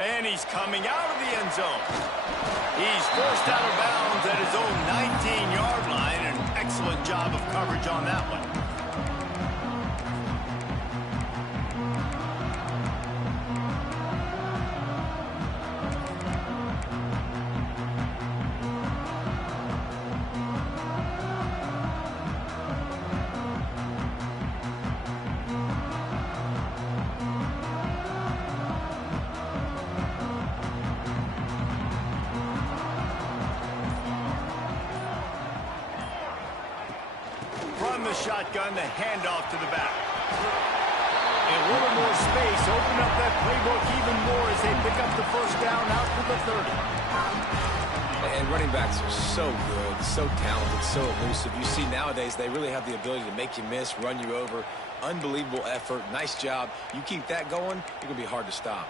And he's coming out of the end zone. He's forced out of bounds at his own 19-yard line. An excellent job of coverage on that one. From the shotgun, the handoff to the back. A little more space, open up that playbook even more as they pick up the first down out to the 30. And running backs are so good, so talented, so elusive. You see nowadays they really have the ability to make you miss, run you over. Unbelievable effort. Nice job. You keep that going, you're going to be hard to stop.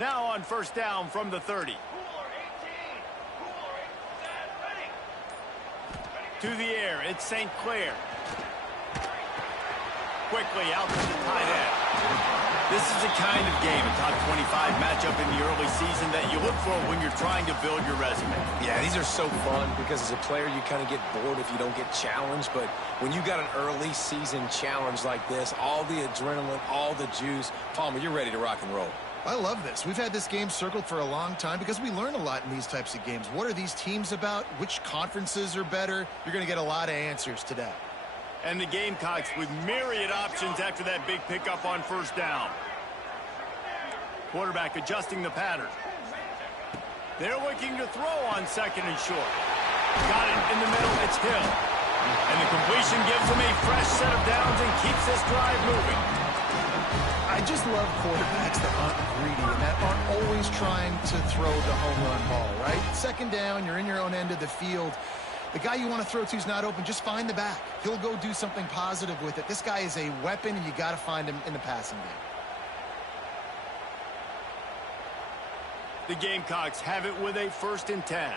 Now on first down from the 30. To the air, it's St. Clair. Quickly out to the tight end. This is the kind of game, a top 25 matchup in the early season that you look for when you're trying to build your resume. Yeah, these are so fun because as a player you kind of get bored if you don't get challenged, but when you got an early season challenge like this, all the adrenaline, all the juice, Palmer, you're ready to rock and roll. I love this. We've had this game circled for a long time because we learn a lot in these types of games. What are these teams about? Which conferences are better? You're going to get a lot of answers today. And the Gamecocks with myriad options after that big pickup on first down. Quarterback adjusting the pattern. They're looking to throw on second and short. Got it in the middle. It's Hill. And the completion gives them a fresh set of downs and keeps this drive moving. I just love quarterbacks that aren't greedy and that aren't always trying to throw the home run ball, right? Second down, you're in your own end of the field. The guy you want to throw to is not open. Just find the back. He'll go do something positive with it. This guy is a weapon, and you got to find him in the passing game. The Gamecocks have it with a 1st and 10.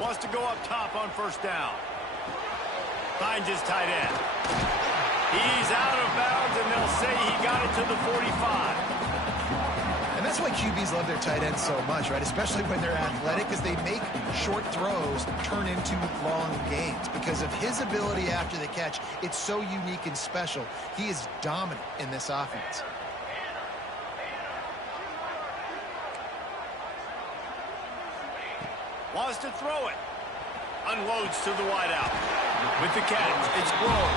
Wants to go up top on first down. Finds his tight end. He's out of bounds, and they'll say he got it to the 45. And that's why QBs love their tight ends so much, right? Especially when they're athletic, because they make short throws turn into long gains. Because of his ability after the catch, it's so unique and special. He is dominant in this offense. Wants to throw it. Unloads to the wideout. With the catch, it's Grove.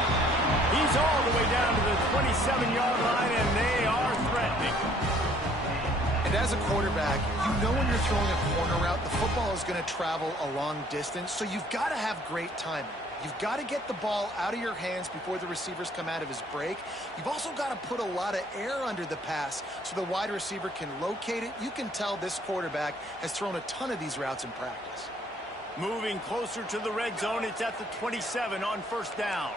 He's all the way down to the 27-yard line, and they are threatening. And as a quarterback, you know when you're throwing a corner route, the football is going to travel a long distance, so you've got to have great timing. You've got to get the ball out of your hands before the receivers come out of his break. You've also got to put a lot of air under the pass so the wide receiver can locate it. You can tell this quarterback has thrown a ton of these routes in practice. Moving closer to the red zone, it's at the 27 on first down.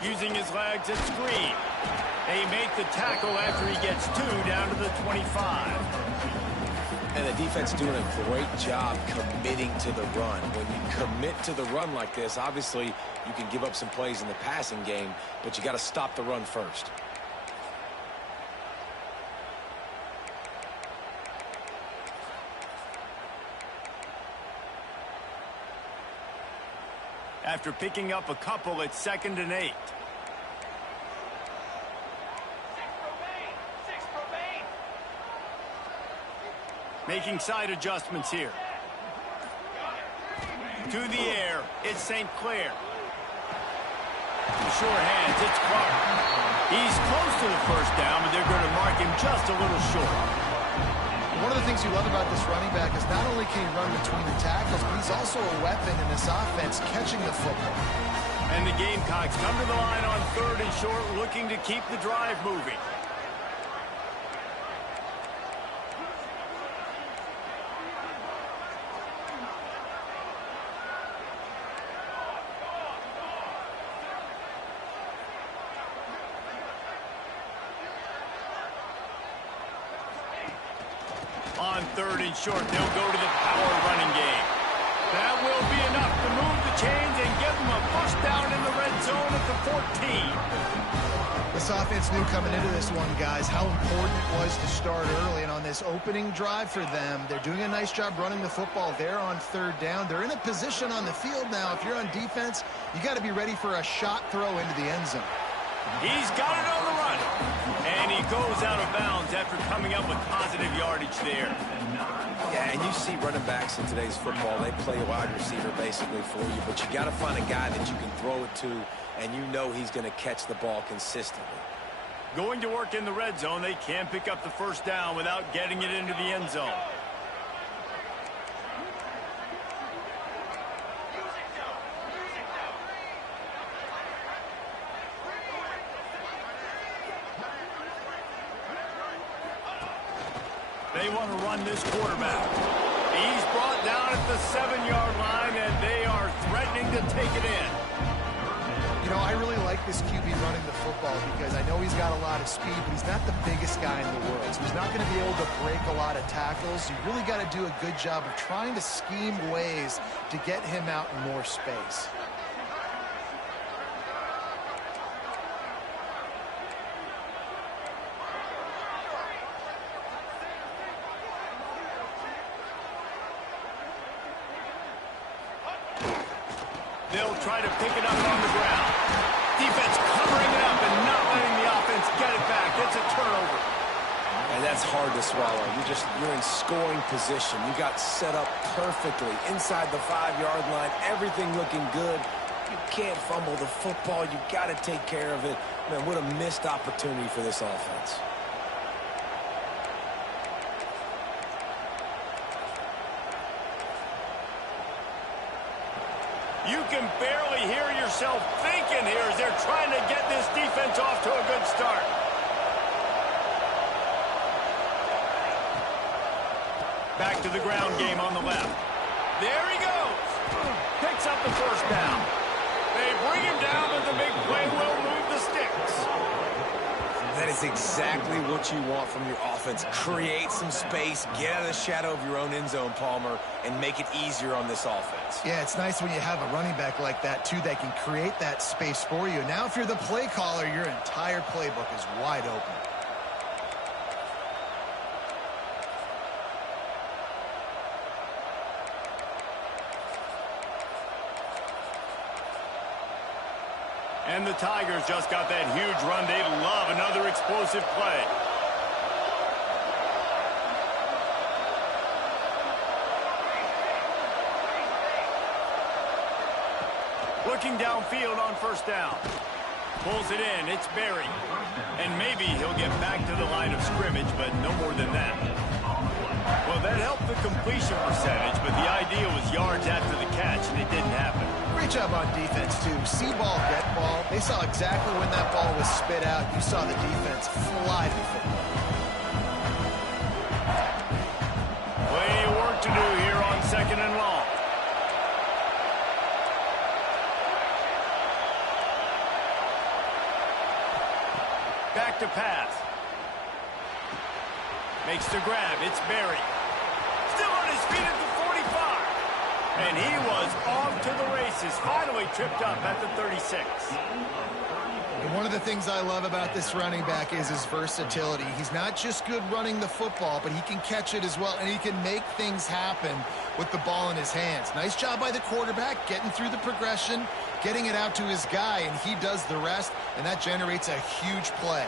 Using his legs at screen. They make the tackle after he gets 2 down to the 25. And the defense doing a great job committing to the run. When you commit to the run like this, obviously you can give up some plays in the passing game, but you got to stop the run first. After picking up a couple, it's 2nd and 8. Making side adjustments here. To the air, it's St. Clair. Sure hands, it's Clark. He's close to the first down, but they're going to mark him just a little short. One of the things you love about this running back is not only can he run between the tackles, but he's also a weapon in this offense catching the football. And the Gamecocks come to the line on 3rd and short, looking to keep the drive moving. On 3rd and short, they'll go to the power running game. That will be enough to move the chains and give them a first down in the red zone at the 14. This offense knew coming into this one, guys, how important it was to start early. And on this opening drive for them, they're doing a nice job running the football. They're on 3rd down. They're in a position on the field now. If you're on defense, you got to be ready for a shot throw into the end zone. He's got it on the run. And he goes out of bounds after coming up with positive yardage there. Yeah, and you see running backs in today's football, they play a wide receiver basically for you, but you got to find a guy that you can throw it to, and you know he's going to catch the ball consistently. Going to work in the red zone, they can't pick up the first down without getting it into the end zone. They want to run this quarterback. He's brought down at the 7-yard line, and they are threatening to take it in. You know, I really like this QB running the football because I know he's got a lot of speed, but he's not the biggest guy in the world. So he's not going to be able to break a lot of tackles. You really got to do a good job of trying to scheme ways to get him out in more space. They'll try to pick it up on the ground. Defense covering it up and not letting the offense get it back. It's a turnover. And that's hard to swallow. You're in scoring position. You got set up perfectly inside the 5-yard line. Everything looking good. You can't fumble the football. You got to take care of it. Man, what a missed opportunity for this offense. You can barely hear yourself thinking here as they're trying to get this defense off to a good start. Back to the ground game on the left. There he goes. Picks up the first down. They bring him down, but the big play will move the sticks. That is exactly what you want from your offense. Create some space, get out of the shadow of your own end zone, Palmer, and make it easier on this offense. Yeah, it's nice when you have a running back like that, too, that can create that space for you. Now, if you're the play caller, your entire playbook is wide open. And the Tigers just got that huge run. They love another explosive play. Looking downfield on first down. Pulls it in. It's Berry. And maybe he'll get back to the line of scrimmage, but no more than that. Well, that helped the completion percentage, but the idea was yards after the catch, and it didn't happen. Great job on defense, too. See ball, get ball. They saw exactly when that ball was spit out. You saw the defense fly the football. Plenty of work to do here on 2nd and long. Back to pass. Makes the grab. It's Berry. Still on his feet at the 45. And he was off to the races. Finally tripped up at the 36. And one of the things I love about this running back is his versatility. He's not just good running the football, but he can catch it as well, and he can make things happen with the ball in his hands. Nice job by the quarterback, getting through the progression, getting it out to his guy, and he does the rest, and that generates a huge play.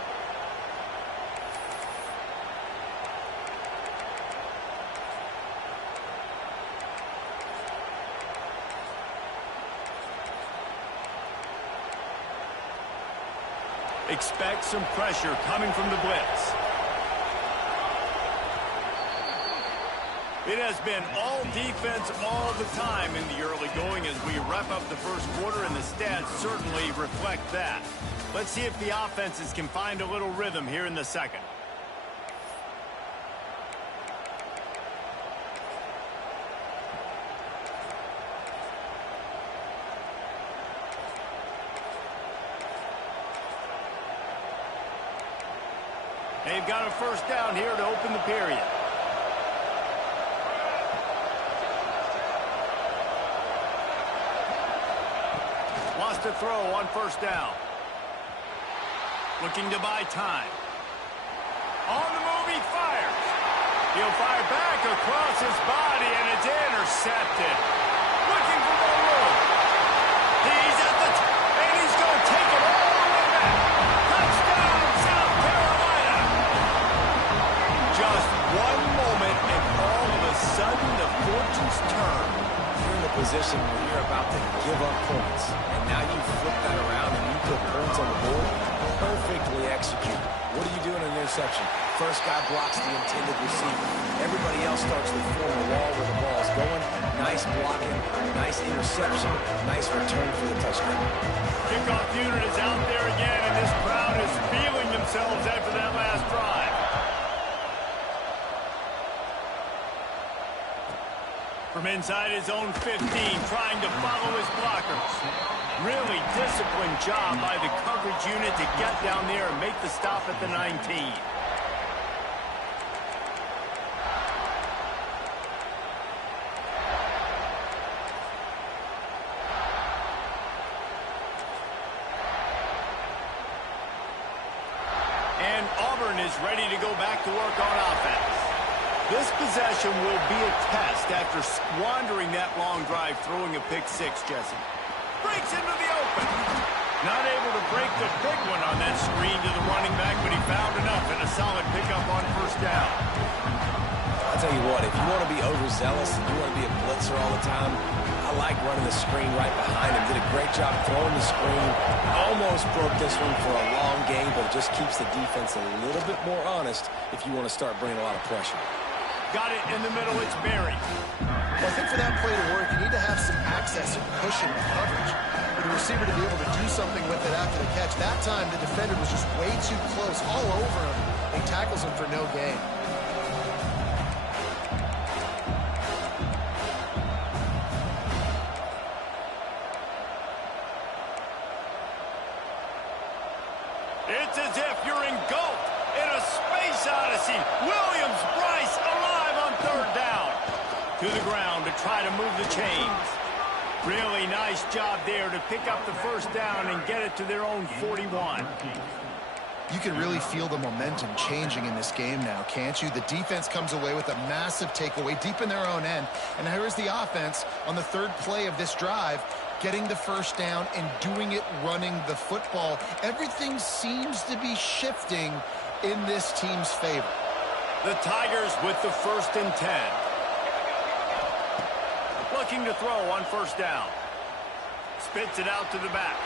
Expect some pressure coming from the blitz. It has been all defense all the time in the early going as we wrap up the first quarter, and the stats certainly reflect that. Let's see if the offenses can find a little rhythm here in the second. They've got a first down here to open the period. Lost a throw on first down. Looking to buy time. On the move, he fires. He'll fire back across his body, and it's intercepted. Looking for more room. He's at the and he's going to take it all the way back. Touchdown, South Carolina. Just one moment, and all of a sudden, the fortunes turn. You're in the position where you're about to give up points, and now you flip that around and you put points on the board. Perfectly executed. What do you do in an interception? First guy blocks the intended receiver. Everybody else starts to form a wall where the ball's going. Nice blocking, nice interception, nice return for the touchdown. Kickoff unit is out there again, and this crowd is feeling themselves after that last drive. From inside his own 15, trying to follow his blockers. Really disciplined job by the coverage unit to get down there and make the stop at the 19. And Auburn is ready to go back to work on offense. This possession will be a test after squandering that long drive, throwing a pick six, Jesse. Breaks into the open. Not able to break the big one on that screen to the running back, but he found enough and a solid pickup on first down. I'll tell you what, if you want to be overzealous and you want to be a blitzer all the time, I like running the screen right behind him. Did a great job throwing the screen. Almost broke this one for a long game, but it just keeps the defense a little bit more honest if you want to start bringing a lot of pressure. Got it in the middle, it's Berry. Well, I think for that play to work, you need to have some access and cushion with coverage. For the receiver to be able to do something with it after the catch. That time, the defender was just way too close, all over him. He tackles him for no gain. It's as if you're engulfed in a space odyssey. Williams, Bryce, alive on third down. To the ground to try to move the chains. Really nice job there to pick up the first down and get it to their own 41. You can really feel the momentum changing in this game now, can't you? The defense comes away with a massive takeaway deep in their own end. And here is the offense on the third play of this drive, getting the first down and doing it running the football. Everything seems to be shifting in this team's favor. The Tigers with the 1st and 10. Looking to throw on first down. Spits it out to the back.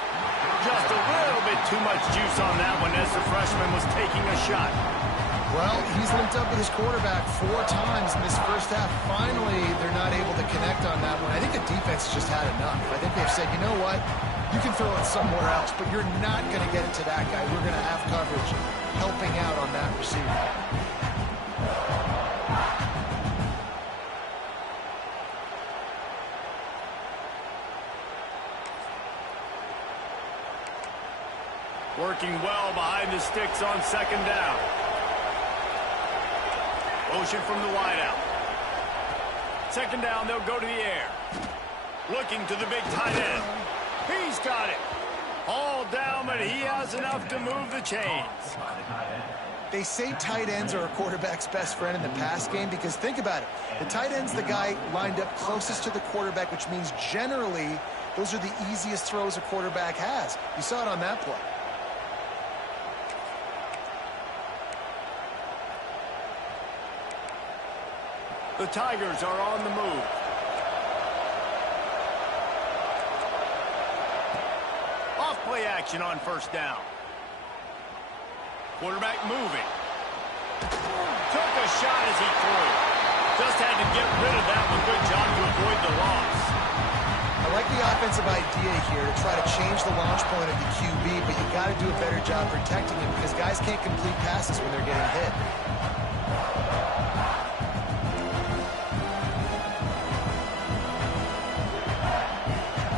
Just a little bit too much juice on that one as the freshman was taking a shot. Well, he's linked up with his quarterback 4 times in this first half. Finally, they're not able to connect on that one. I think the defense just had enough. I think they've said, you know what? You can throw it somewhere else, but you're not going to get it to that guy. We're going to have coverage helping out on that receiver. Working well behind the sticks on second down. Motion from the wideout. Second down, they'll go to the air. Looking to the big tight end. He's got it. All down, but he has enough to move the chains. They say tight ends are a quarterback's best friend in the pass game because think about it. The tight end's the guy lined up closest to the quarterback, which means generally those are the easiest throws a quarterback has. You saw it on that play. The Tigers are on the move. Off play action on first down. Quarterback moving. Took a shot as he threw. Just had to get rid of that one. Good job to avoid the loss. I like the offensive idea here to try to change the launch point of the QB, but you got to do a better job protecting him because guys can't complete passes when they're getting hit.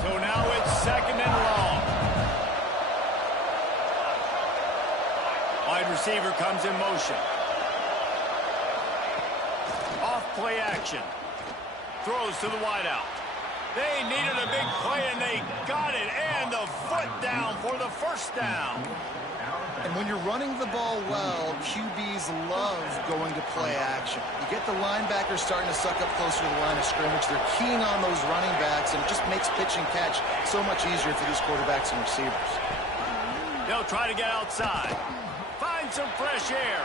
So now it's 2nd and long. Wide receiver comes in motion. Off play action. Throws to the wideout. They needed a big play, and they got it. And the foot down for the first down. And when you're running the ball well, QBs love going to play action. You get the linebackers starting to suck up closer to the line of scrimmage. They're keying on those running backs, and it just makes pitch and catch so much easier for these quarterbacks and receivers. They'll try to get outside. Find some fresh air.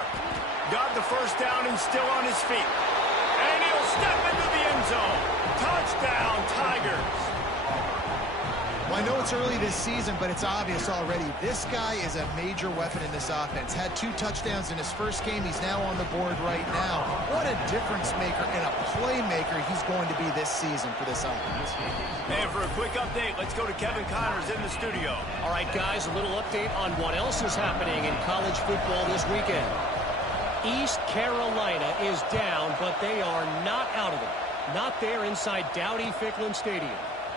Got the first down and still on his feet. And he'll step into the end zone. Touchdown, Tigers. Well, I know it's early this season, but it's obvious already. This guy is a major weapon in this offense. Had 2 touchdowns in his first game. He's now on the board right now. What a difference maker and a playmaker he's going to be this season for this offense. And for a quick update, let's go to Kevin Connors in the studio. All right, guys, a little update on what else is happening in college football this weekend. East Carolina is down, but they are not out of it. Not there inside Dowdy-Ficklin Stadium.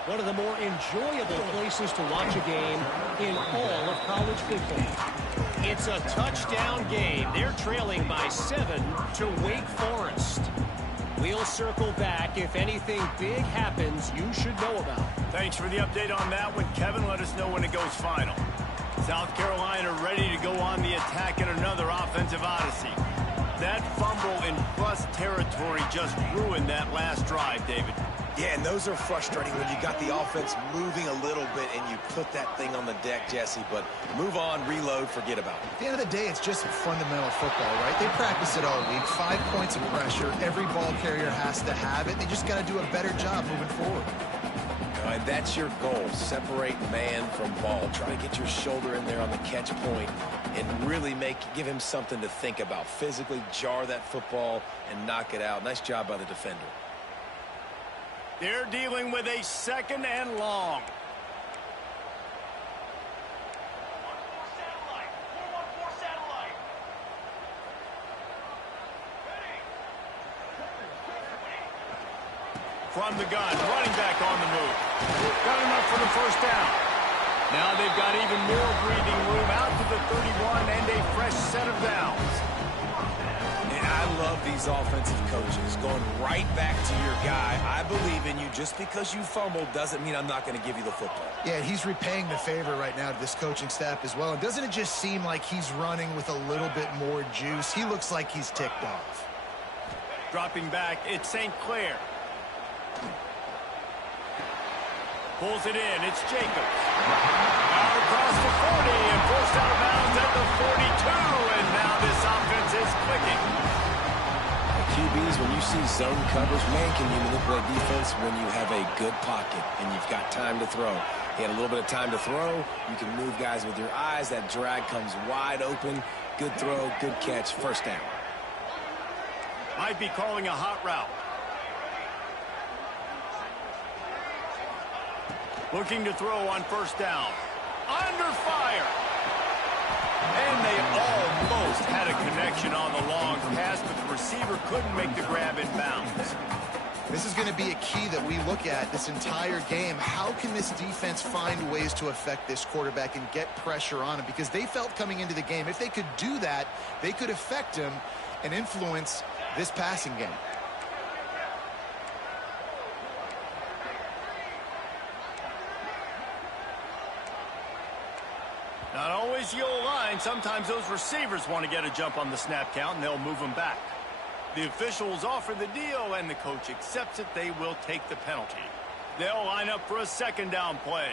One of the more enjoyable places to watch a game in all of college football. It's a touchdown game. They're trailing by 7 to Wake Forest. We'll circle back. If anything big happens, you should know about. Thanks for the update on that one, Kevin. Let us know when it goes final. South Carolina ready to go on the attack in another offensive odyssey. That fumble in plus territory just ruined that last drive, David. Yeah, and those are frustrating when you got the offense moving a little bit and you put that thing on the deck, Jesse. But move on, reload, forget about it. At the end of the day, it's just fundamental football, right? They practice it all week. 5 points of pressure. Every ball carrier has to have it. They just got to do a better job moving forward. And that's your goal. Separate man from ball. Try to get your shoulder in there on the catch point and really give him something to think about. Physically jar that football and knock it out. Nice job by the defender. They're dealing with a 2nd and long. From the gun, running back on the move. Got enough for the first down. Now they've got even more breathing room out to the 31 and a fresh set of downs. And I love these offensive coaches going right back to your guy. I believe in you. Just because you fumbled doesn't mean I'm not going to give you the football. Yeah, he's repaying the favor right now to this coaching staff as well. And doesn't it just seem like he's running with a little bit more juice? He looks like he's ticked off. Dropping back, it's St. Clair. Pulls it in, it's Jacobs. Out across the 40 and forced out of bounds at the 42. And now this offense is clicking. QBs, when you see zone coverage, man, can you manipulate defense when you have a good pocket and you've got time to throw. He had a little bit of time to throw. You can move guys with your eyes. That drag comes wide open. Good throw, good catch, first down. Might be calling a hot route. Looking to throw on first down. Under fire. And they almost had a connection on the long pass, but the receiver couldn't make the grab in bounds. This is going to be a key that we look at this entire game. How can this defense find ways to affect this quarterback and get pressure on him? Because they felt coming into the game, if they could do that, they could affect him and influence this passing game. Not always the old line. Sometimes those receivers want to get a jump on the snap count, and they'll move them back. The officials offer the deal, and the coach accepts it. They will take the penalty. They'll line up for a 2nd down play.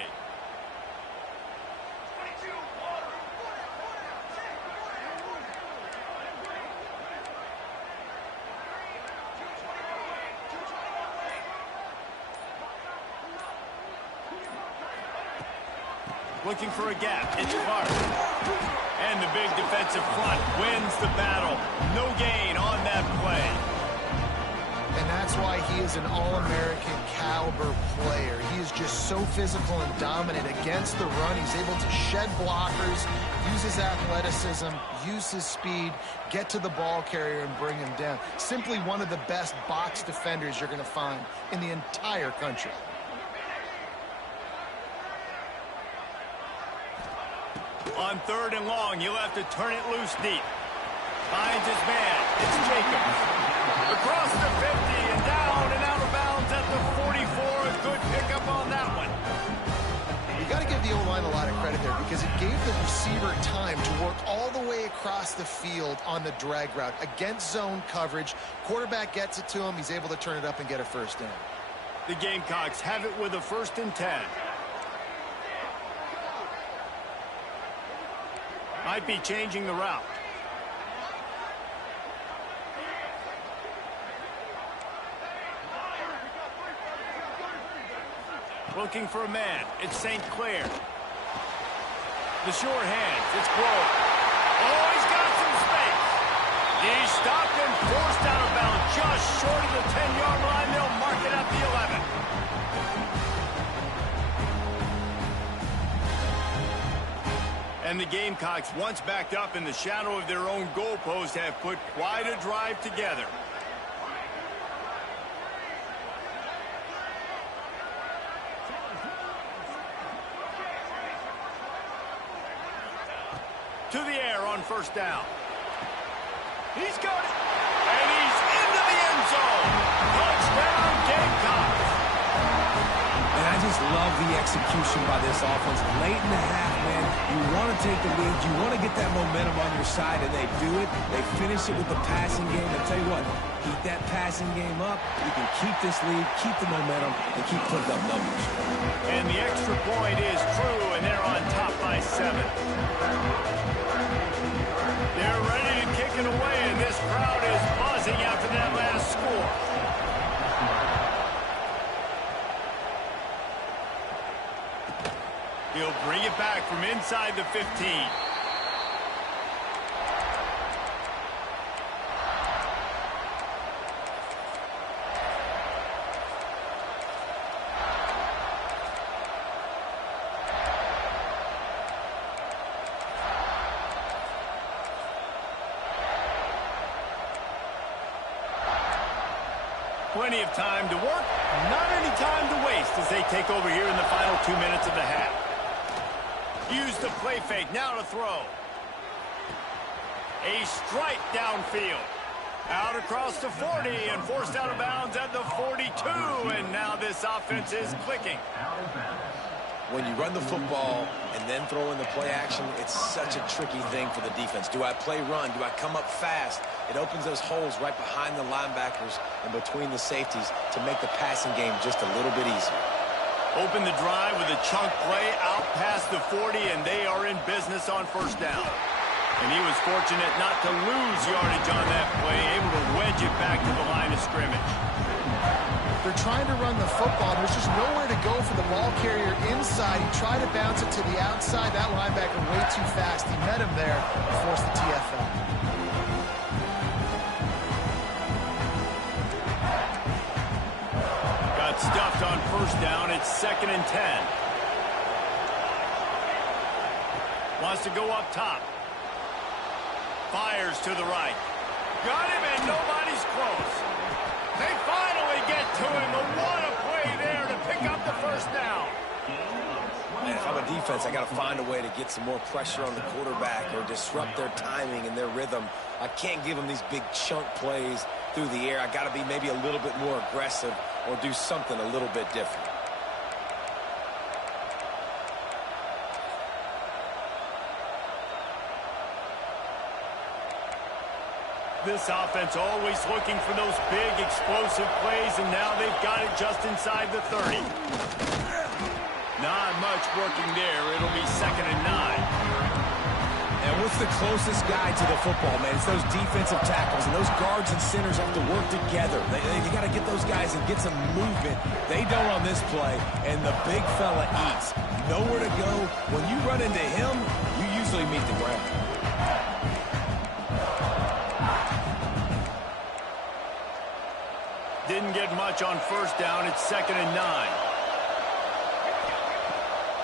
Looking for a gap. It's Clark. And the big defensive front wins the battle. No gain on that play. And that's why he is an All-American caliber player. He is just so physical and dominant against the run. He's able to shed blockers, use his athleticism, use his speed, get to the ball carrier and bring him down. Simply one of the best box defenders you're going to find in the entire country. On 3rd and long, he'll have to turn it loose deep. Finds his man. It's Jacobs. Across the 50 and down and out of bounds at the 44. A good pickup on that one. You got to give the O-line a lot of credit there because it gave the receiver time to work all the way across the field on the drag route against zone coverage. Quarterback gets it to him. He's able to turn it up and get a first down. The Gamecocks have it with a 1st and 10. Might be changing the route. Looking for a man. It's St. Clair. The short hands. It's Grove. Oh, he's got some space. He's stopped and forced out of bounds just short of the 10-yard line. They'll mark it at the 11. And the Gamecocks, once backed up in the shadow of their own goalpost, have put quite a drive together. To the air on 1st down. He's got it. And he's into the end zone. Touchdown, Gamecocks. And I just love the execution by this offense. Late in the half, man, you want to take the lead. You want to get that momentum on your side, and they do it. They finish it with the passing game. And tell you what, keep that passing game up. You can keep this lead, keep the momentum, and keep putting up numbers. And the extra point is true, and they're on top by 7. They're ready to kick it away, and this crowd is buzzing after that last score. He'll bring it back from inside the 15. Plenty of time to work, not any time to waste as they take over here in the final 2 minutes of the half. Use the play fake, now to throw. A strike downfield. Out across the 40 and forced out of bounds at the 42. And now this offense is clicking. When you run the football and then throw in the play action, it's such a tricky thing for the defense. Do I play run? Do I come up fast? It opens those holes right behind the linebackers and between the safeties to make the passing game just a little bit easier. Open the drive with a chunk play out past the 40, and they are in business on 1st down. And he was fortunate not to lose yardage on that play, able to wedge it back to the line of scrimmage. They're trying to run the football. There's just nowhere to go for the ball carrier inside. He tried to bounce it to the outside. That linebacker way too fast. He met him there and forced the TFL. Got stuffed on 1st down. It's 2nd and 10. Wants to go up top. Fires to the right. Got him, and nobody's close. They finally get to him. What a play there to pick up the 1st down. Man, if I'm a defense, I got to find a way to get some more pressure on the quarterback or disrupt their timing and their rhythm. I can't give them these big chunk plays through the air. I got to be maybe a little bit more aggressive or do something a little bit different. This offense always looking for those big explosive plays, and now they've got it just inside the 30. Not much working there. It'll be 2nd and 9. And with the closest guy to the football, man? It's those defensive tackles, and those guards and centers have to work together. They got to get those guys and get some movement. They don't on this play, and the big fella eats. Nowhere to go. When you run into him, you usually meet the ground. Didn't get much on first down. It's 2nd and 9.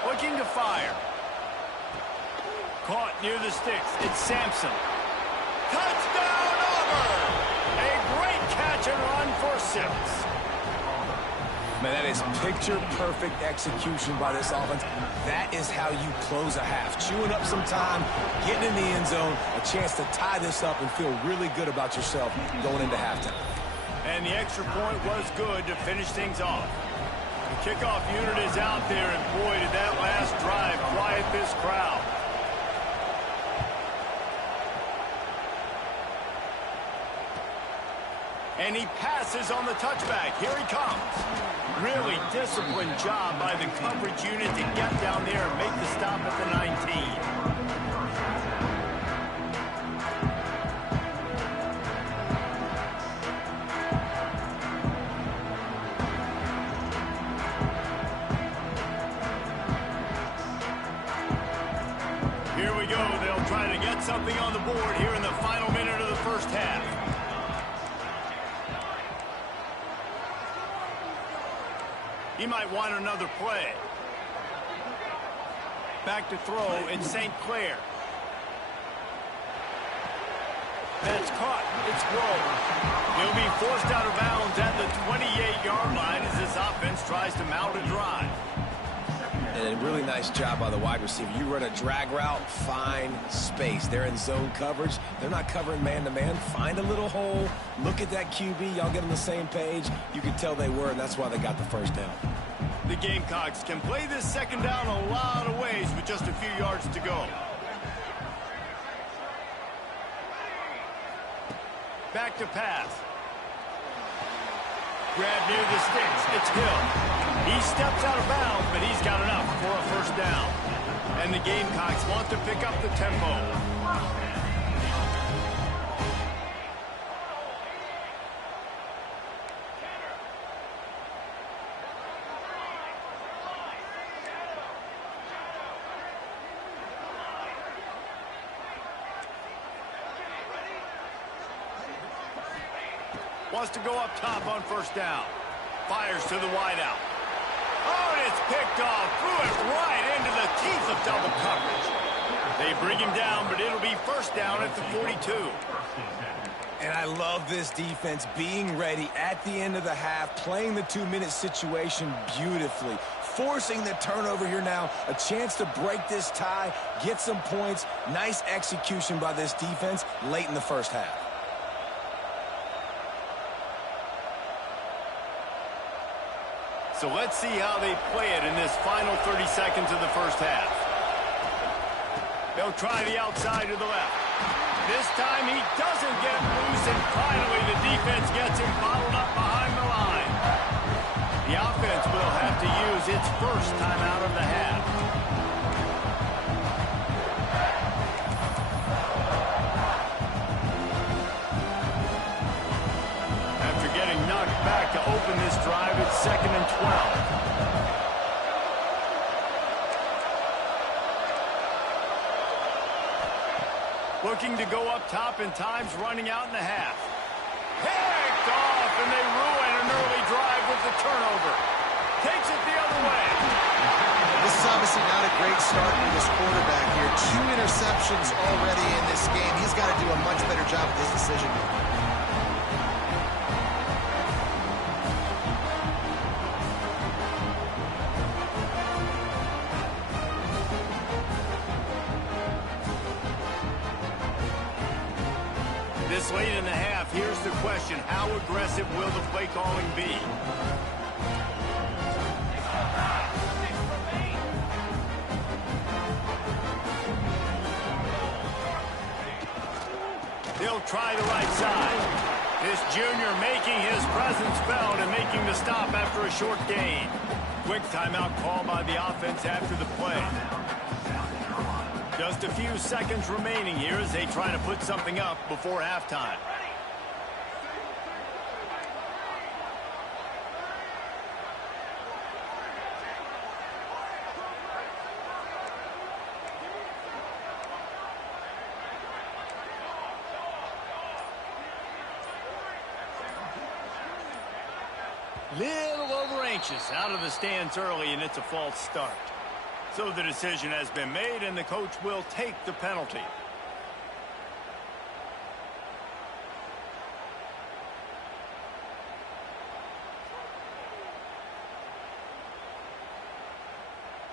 Looking to fire. Caught near the sticks. It's Sampson. Touchdown, Auburn! A great catch and run for 6. Man, that is picture-perfect execution by this offense. That is how you close a half. Chewing up some time, getting in the end zone, a chance to tie this up and feel really good about yourself going into halftime. And the extra point was good to finish things off. The kickoff unit is out there, and boy, did that last drive quiet this crowd. And he passes on the touchback. Here he comes. Really disciplined job by the coverage unit to get down there and make the stop at the 19. Here we go. They'll try to get something on the board here in the final minute of the first half. He might want another play. Back to throw, it's St. Clair. That's caught. It's rolled. He'll be forced out of bounds at the 28-yard line as this offense tries to mount a drive. And a really nice job by the wide receiver. You run a drag route, find space. They're in zone coverage. They're not covering man-to-man. Find a little hole. Look at that QB. Y'all get on the same page. You can tell they were, and that's why they got the first down. The Gamecocks can play this second down a lot of ways with just a few yards to go. Back to pass. Grab near the sticks. It's Hill. He steps out of bounds, but he's got enough for a first down. And the Gamecocks want to pick up the tempo. Wants to go up top on first down. Fires to the wideout. Oh, and it's picked off. Threw it right into the teeth of double coverage. They bring him down, but it'll be first down at the 42. And I love this defense being ready at the end of the half, playing the 2-minute situation beautifully, forcing the turnover here now, a chance to break this tie, get some points. Nice execution by this defense late in the first half. So let's see how they play it in this final 30 seconds of the first half. They'll try the outside to the left. This time he doesn't get loose, and finally the defense gets him bottled up behind the line. The offense will have to use its first timeout of the half. After getting knocked back to open this drive, it's 2nd and 12. Looking to go up top, and time's running out in the half. Picked off, and they ruin an early drive with the turnover. Takes it the other way. This is obviously not a great start for this quarterback here. 2 interceptions already in this game. He's got to do a much better job with this decision. This late in the half, here's the question. How aggressive will the play calling be? They'll try the right side. This junior making his presence felt and making the stop after a short gain. Quick timeout call by the offense after the play. Just a few seconds remaining here as they try to put something up before halftime. Little over anxious out of the stands early, and it's a false start. So the decision has been made, and the coach will take the penalty.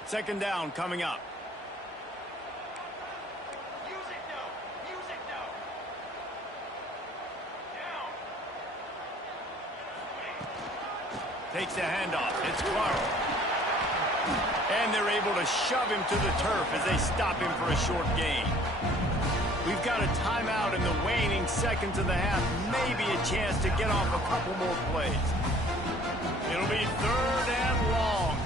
Second down coming up. Takes the handoff. It's Clark. And they're able to shove him to the turf as they stop him for a short gain. We've got a timeout in the waning seconds of the half. Maybe a chance to get off a couple more plays. It'll be third and long.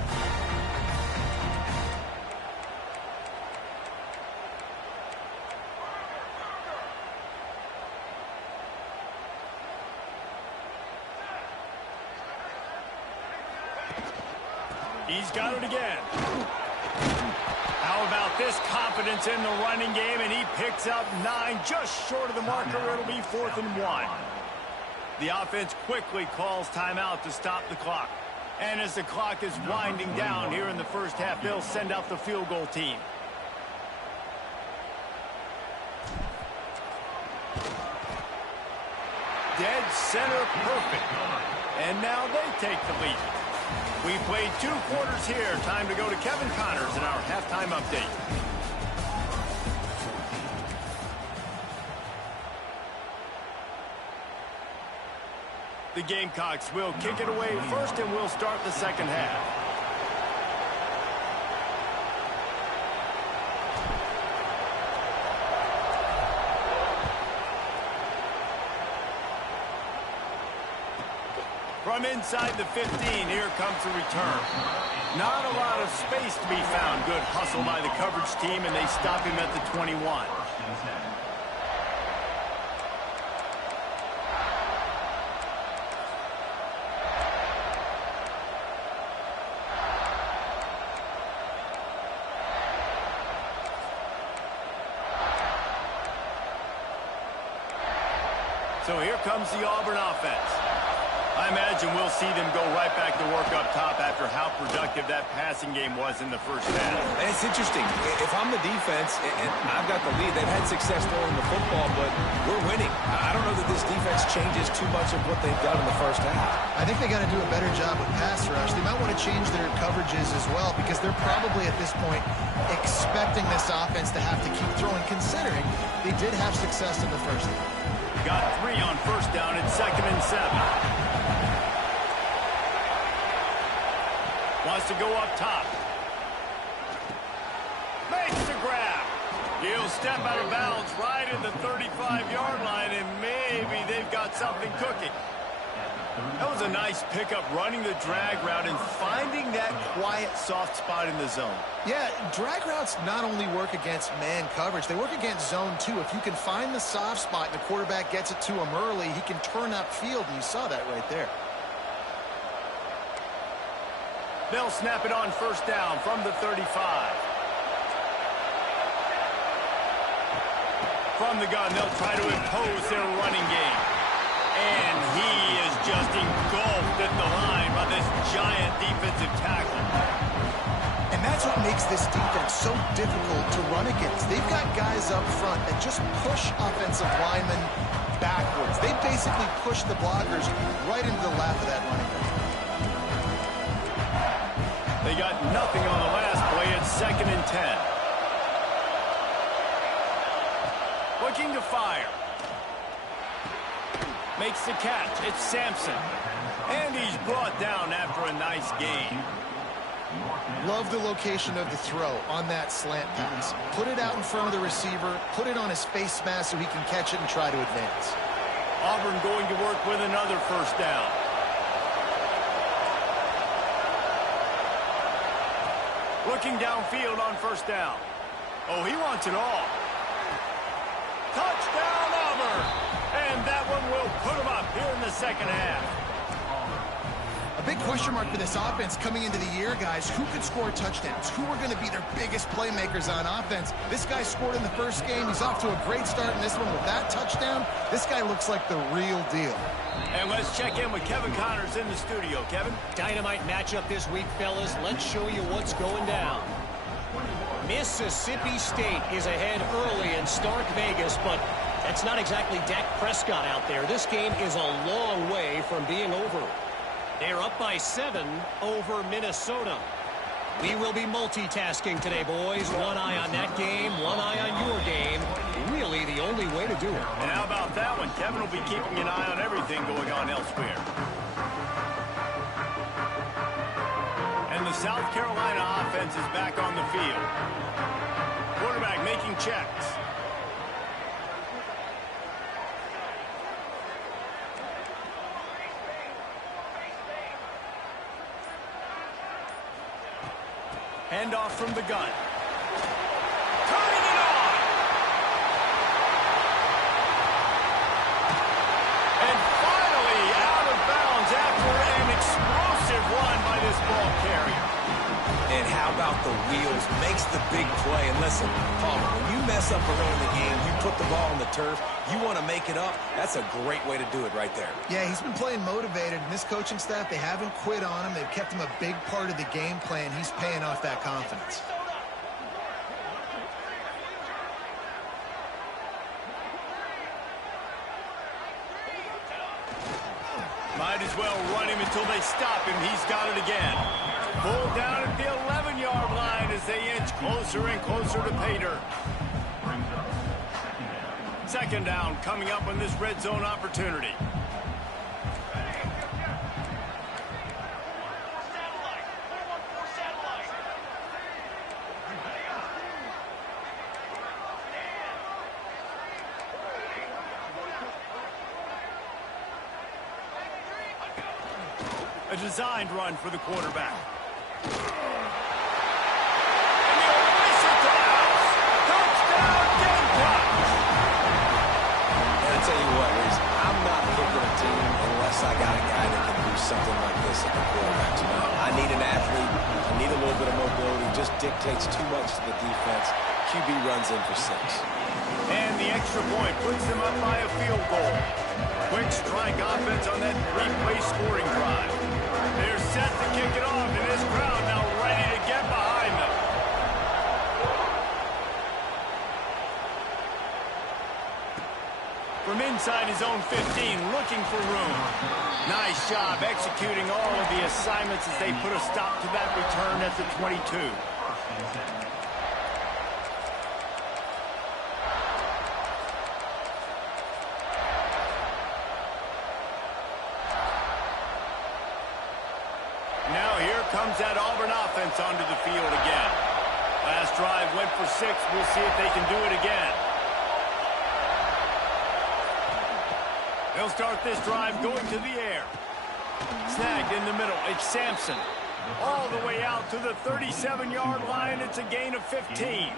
He's got it again. How about this confidence in the running game, and he picks up 9 just short of the marker. It'll be 4th and 1. The offense quickly calls timeout to stop the clock. And as the clock is winding down here in the first half, they'll send out the field goal team. Dead center perfect. And now they take the lead. We played 2 quarters here. Time to go to Kevin Connors in our halftime update. The Gamecocks will kick it away first, and we'll start the second half. From inside the 15, here comes the return. Not a lot of space to be found. Good hustle by the coverage team, and they stop him at the 21. So here comes the Auburn offense. I imagine we'll see them go right back to work up top after how productive that passing game was in the first half. And it's interesting. If I'm the defense and I've got the lead, they've had success throwing the football, but we're winning. I don't know that this defense changes too much of what they've done in the first half. I think they got to do a better job with pass rush. They might want to change their coverages as well, because they're probably at this point expecting this offense to have to keep throwing, considering they did have success in the first half. Got 3 on first down and 2nd and 7. Wants to go up top. Makes the grab. He'll step out of bounds right at the 35-yard line, and maybe they've got something cooking. That was a nice pickup, running the drag route and finding that quiet, soft spot in the zone. Yeah, drag routes not only work against man coverage, they work against zone too. If you can find the soft spot and the quarterback gets it to him early, he can turn upfield, and you saw that right there. They'll snap it on first down from the 35. From the gun, they'll try to impose their running game. And he is just engulfed at the line by this giant defensive tackle. And that's what makes this defense so difficult to run against. They've got guys up front that just push offensive linemen backwards. They basically push the blockers right into the lap of that running back. They got nothing on the last play. It's 2nd and 10. Looking to fire. Makes the catch. It's Sampson. And he's brought down after a nice gain. Love the location of the throw on that slant pass. Put it out in front of the receiver. Put it on his face mask so he can catch it and try to advance. Auburn going to work with another first down. Looking downfield on first down. Oh, he wants it all. Touchdown, Auburn. And that one will put him up here in the second half. A big question mark for this offense coming into the year, guys. Who could score touchdowns? Who are going to be their biggest playmakers on offense? This guy scored in the first game. He's off to a great start in this one with that touchdown. This guy looks like the real deal. And let's check in with Kevin Connors in the studio. Kevin? Dynamite matchup this week, fellas. Let's show you what's going down. Mississippi State is ahead early in Stark Vegas, but that's not exactly Dak Prescott out there. This game is a long way from being over. They're up by 7 over Minnesota. We will be multitasking today, boys. One eye on that game, one eye on your game. Really the only way to do it. And how about that one? Kevin will be keeping an eye on everything going on elsewhere. And the South Carolina offense is back on the field. Quarterback making checks. Handoff from the gun. Turning it on. And finally out of bounds after an explosive run by this ball carrier. And how about the wheels? Makes the big play. And listen, Palmer, when you mess up early in the game, you put the ball on the turf, you want to make it up, that's a great way to do it right there. Yeah, he's been playing motivated, and this coaching staff, they haven't quit on him. They've kept him a big part of the game plan. He's paying off that confidence. Might as well run him until they stop him. He's got it again. Pulled down at the 11-yard line as they inch closer and closer to pay dirt. Second down coming up on this red zone opportunity. A designed run for the quarterback. And he'll race it to the house. Touchdown, Gamecocks! And I tell you what, Reese, I'm not picking a team unless I got a guy that can do something like this at the quarterback spot. I need an athlete. I need a little bit of mobility. Just dictates too much to the defense. QB runs in for 6. And the extra point puts them up by a field goal. Quick strike offense on that 3-play scoring drive. They're set to kick it off, and this crowd now ready to get behind them. From inside his own 15, looking for room. Nice job executing all of the assignments as they put a stop to that return at the 22. Comes that Auburn offense onto the field again. Last drive went for 6. We'll see if they can do it again. They'll start this drive going to the air. Snagged in the middle. It's Sampson. All the way out to the 37-yard line. It's a gain of 15.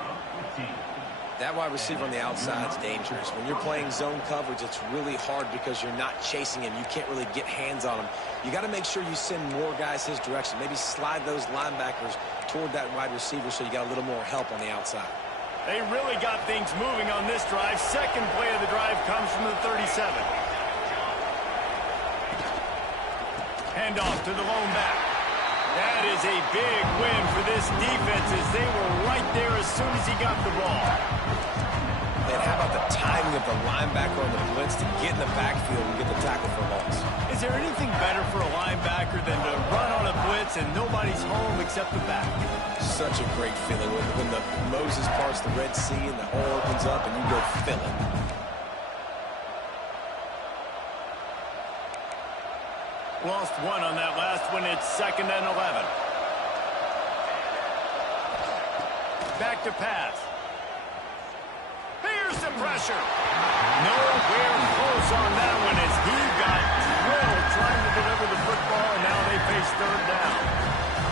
That wide receiver on the outside is dangerous. When you're playing zone coverage, it's really hard because you're not chasing him. You can't really get hands on him. You got to make sure you send more guys his direction. Maybe slide those linebackers toward that wide receiver so you got a little more help on the outside. They really got things moving on this drive. Second play of the drive comes from the 37. Handoff to the lone back. That is a big win for this defense as they were right there as soon as he got the ball. And how about the timing of the linebacker on the blitz to get in the backfield and get the tackle for loss? Is there anything better for a linebacker than to run on a blitz and nobody's home except the back? Such a great feeling when the Moses parts the Red Sea and the hole opens up and you go fill it. Lost one on that last one. It's 2nd and 11. Back to pass. Here's the pressure. Nowhere close on that one as he got drilled trying to deliver the football, and now they face 3rd down.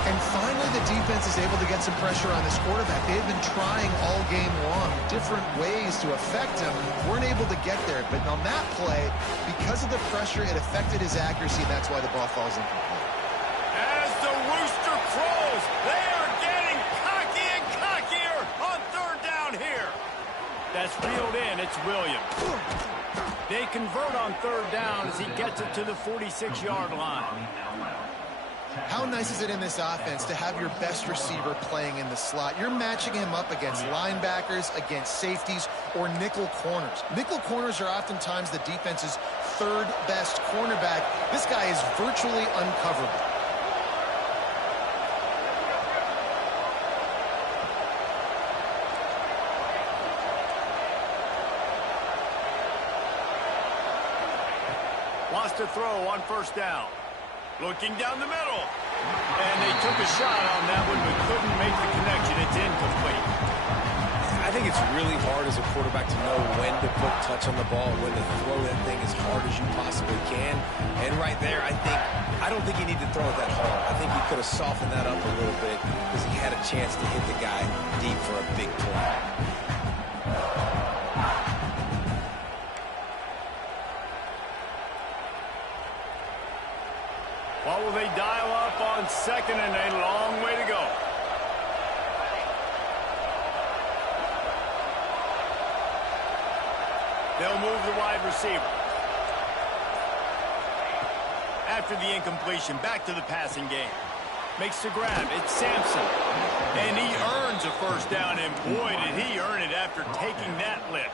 And finally, the defense is able to get some pressure on this quarterback. They've been trying all game long different ways to affect him. Weren't able to get there. But on that play, because of the pressure, it affected his accuracy, and that's why the ball falls incomplete. As the rooster crows, they are getting cocky and cockier on third down here. That's reeled in. It's Williams. They convert on third down as he gets it to the 46-yard line. How nice is it in this offense to have your best receiver playing in the slot? You're matching him up against linebackers, against safeties, or nickel corners. Nickel corners are oftentimes the defense's third best cornerback. This guy is virtually uncoverable. Wants to throw on first down. Looking down the middle. And they took a shot on that one, but couldn't make the connection. It's incomplete. I think it's really hard as a quarterback to know when to put touch on the ball, when to throw that thing as hard as you possibly can. And right there, I don't think he needed to throw it that hard. I think he could have softened that up a little bit because he had a chance to hit the guy deep for a big point. What will they dial up on second and a long way to go? They'll move the wide receiver. After the incompletion, back to the passing game. Makes the grab. It's Sampson. And he earns a first down, and boy, did he earn it after taking that lift.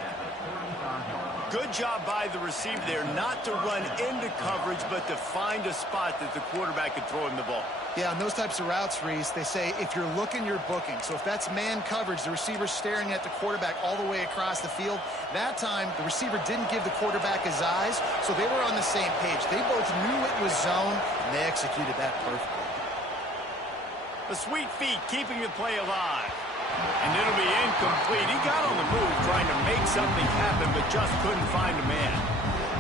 Good job by the receiver there not to run into coverage, but to find a spot that the quarterback could throw him the ball. Yeah, on those types of routes, Reese, they say if you're looking, you're booking. So if that's man coverage, the receiver's staring at the quarterback all the way across the field. That time, the receiver didn't give the quarterback his eyes, so they were on the same page. They both knew it was zone, and they executed that perfectly. The sweet feet keeping the play alive. And it'll be incomplete. He got on the move trying to make something happen, but just couldn't find a man.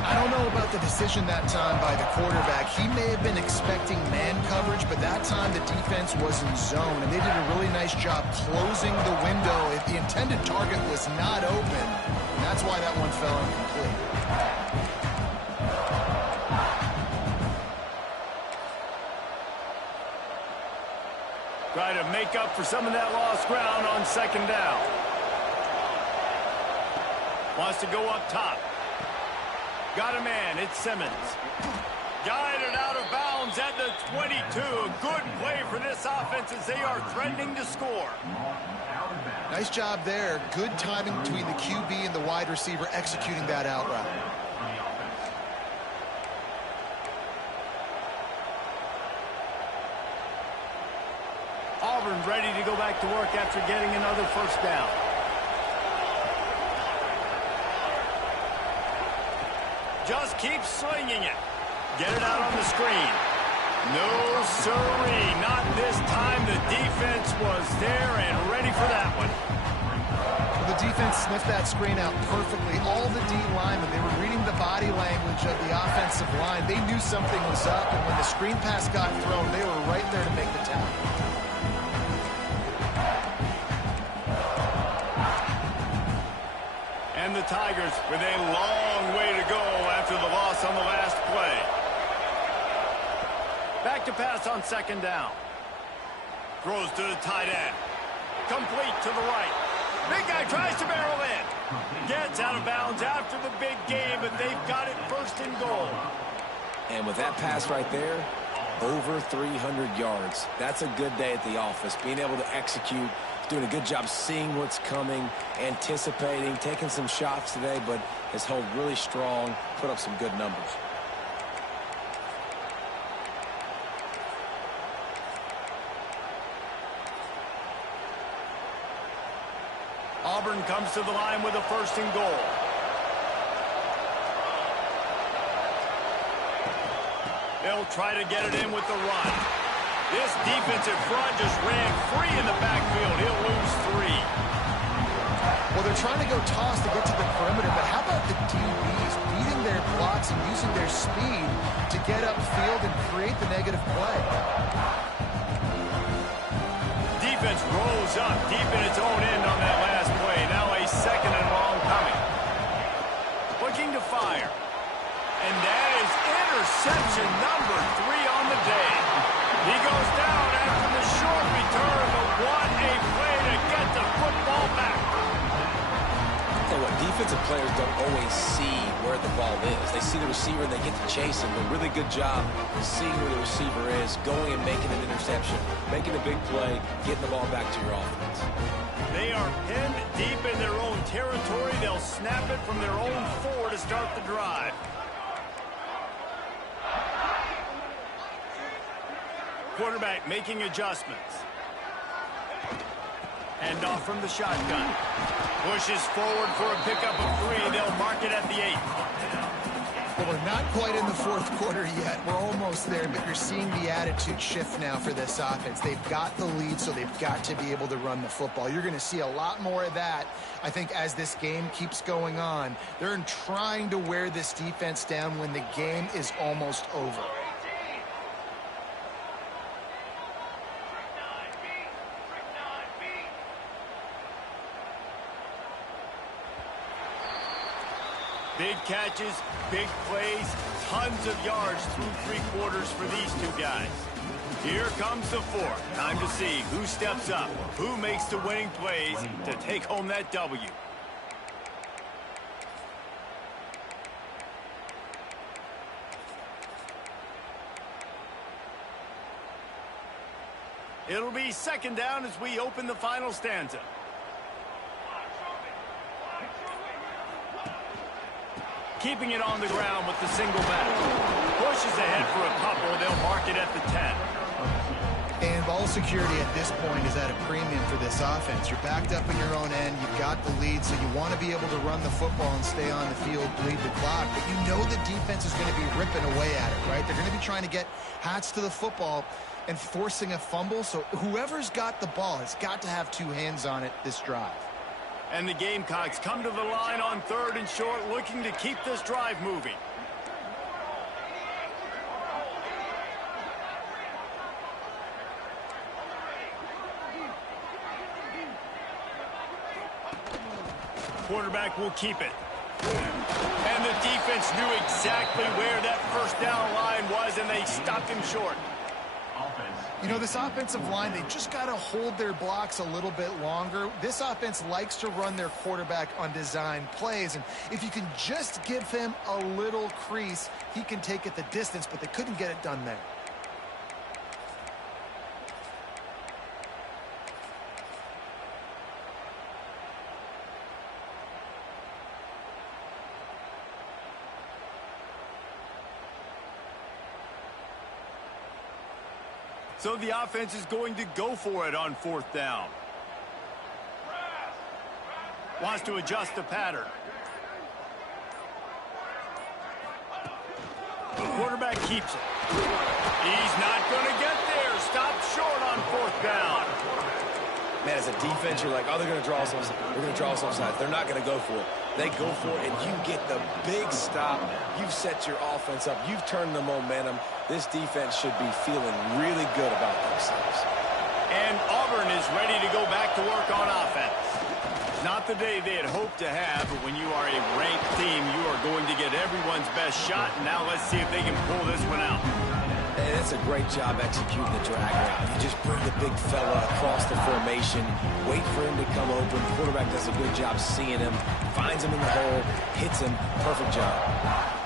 I don't know about the decision that time by the quarterback. He may have been expecting man coverage, but that time the defense was in zone, and they did a really nice job closing the window if the intended target was not open. And that's why that one fell incomplete. Try to make up for some of that lost ground on second down. Wants to go up top. Got a man. It's Simmons. Guided out of bounds at the 22. A good play for this offense as they are threatening to score. Nice job there. Good timing between the QB and the wide receiver executing that out route. Auburn ready to go back to work after getting another first down. Just keep slinging it. Get it out on the screen. No siree, not this time. The defense was there and ready for that one. Well, the defense sniffed that screen out perfectly. All the D linemen, they were reading the body language of the offensive line. They knew something was up, and when the screen pass got thrown, they were right there to make the tackle. And the Tigers with a long way to go after the loss on the last play. Back to pass on second down. Throws to the tight end. Complete to the right. Big guy tries to barrel in. Gets out of bounds after the big game, but they've got it first and goal. And with that pass right there, over 300 yards. That's a good day at the office. Being able to execute, doing a good job seeing what's coming, anticipating, taking some shots today, but has held really strong, put up some good numbers. Auburn comes to the line with a first and goal. They'll try to get it in with the run. This defensive front just ran free in the backfield. He'll lose 3. Well, they're trying to go toss to get to the perimeter, but how about the DBs beating their blocks and using their speed to get upfield and create the negative play? defense rolls up deep in its own end on that last play. Now a second and long coming. Looking to fire. And that is interception number 3 on the day. He goes down after the short return, but what a play to get the football back. Tell you what, defensive players don't always see where the ball is. They see the receiver and they get to chase him. A really good job seeing where the receiver is, going and making an interception, making a big play, getting the ball back to your offense. They are pinned deep in their own territory. They'll snap it from their own 4 to start the drive. Quarterback making adjustments. Hand off from the shotgun. Pushes forward for a pickup of 3. They'll mark it at the 8. Well, we're not quite in the fourth quarter yet. We're almost there, but you're seeing the attitude shift now for this offense. They've got the lead, so they've got to be able to run the football. You're going to see a lot more of that, I think, as this game keeps going on. They're trying to wear this defense down when the game is almost over. Big catches, big plays, tons of yards through 3 quarters for these 2 guys. Here comes the 4th. Time to see who steps up, who makes the winning plays to take home that W. It'll be second down as we open the final stanza. Keeping it on the ground with the single back. Pushes ahead for a couple. They'll mark it at the 10. And ball security at this point is at a premium for this offense. You're backed up in your own end. You've got the lead, so you want to be able to run the football and stay on the field, bleed the clock. But you know the defense is going to be ripping away at it, right? They're going to be trying to get hats to the football and forcing a fumble. So whoever's got the ball has got to have 2 hands on it this drive. And the Gamecocks come to the line on 3rd and short, looking to keep this drive moving. Quarterback will keep it. And the defense knew exactly where that first down line was, and they stopped him short. You know, this offensive line, they just got to hold their blocks a little bit longer. This offense likes to run their quarterback on design plays, and if you can just give him a little crease, he can take it the distance, but they couldn't get it done there. So the offense is going to go for it on 4th down. Wants to adjust the pattern. The quarterback keeps it. He's not going to get there. Stopped short on 4th down. Man, as a defense, you're like, oh, they're going to draw us offside. They're going to draw us offside. They're not going to go for it. They go for it, and you get the big stop. You've set your offense up. You've turned the momentum. This defense should be feeling really good about themselves. And Auburn is ready to go back to work on offense. Not the day they had hoped to have, but when you are a ranked team, you are going to get everyone's best shot. Now let's see if they can pull this one out. And it's a great job executing the drag route. You just bring the big fella across the formation, wait for him to come open. The quarterback does a good job seeing him, finds him in the hole, hits him. Perfect job.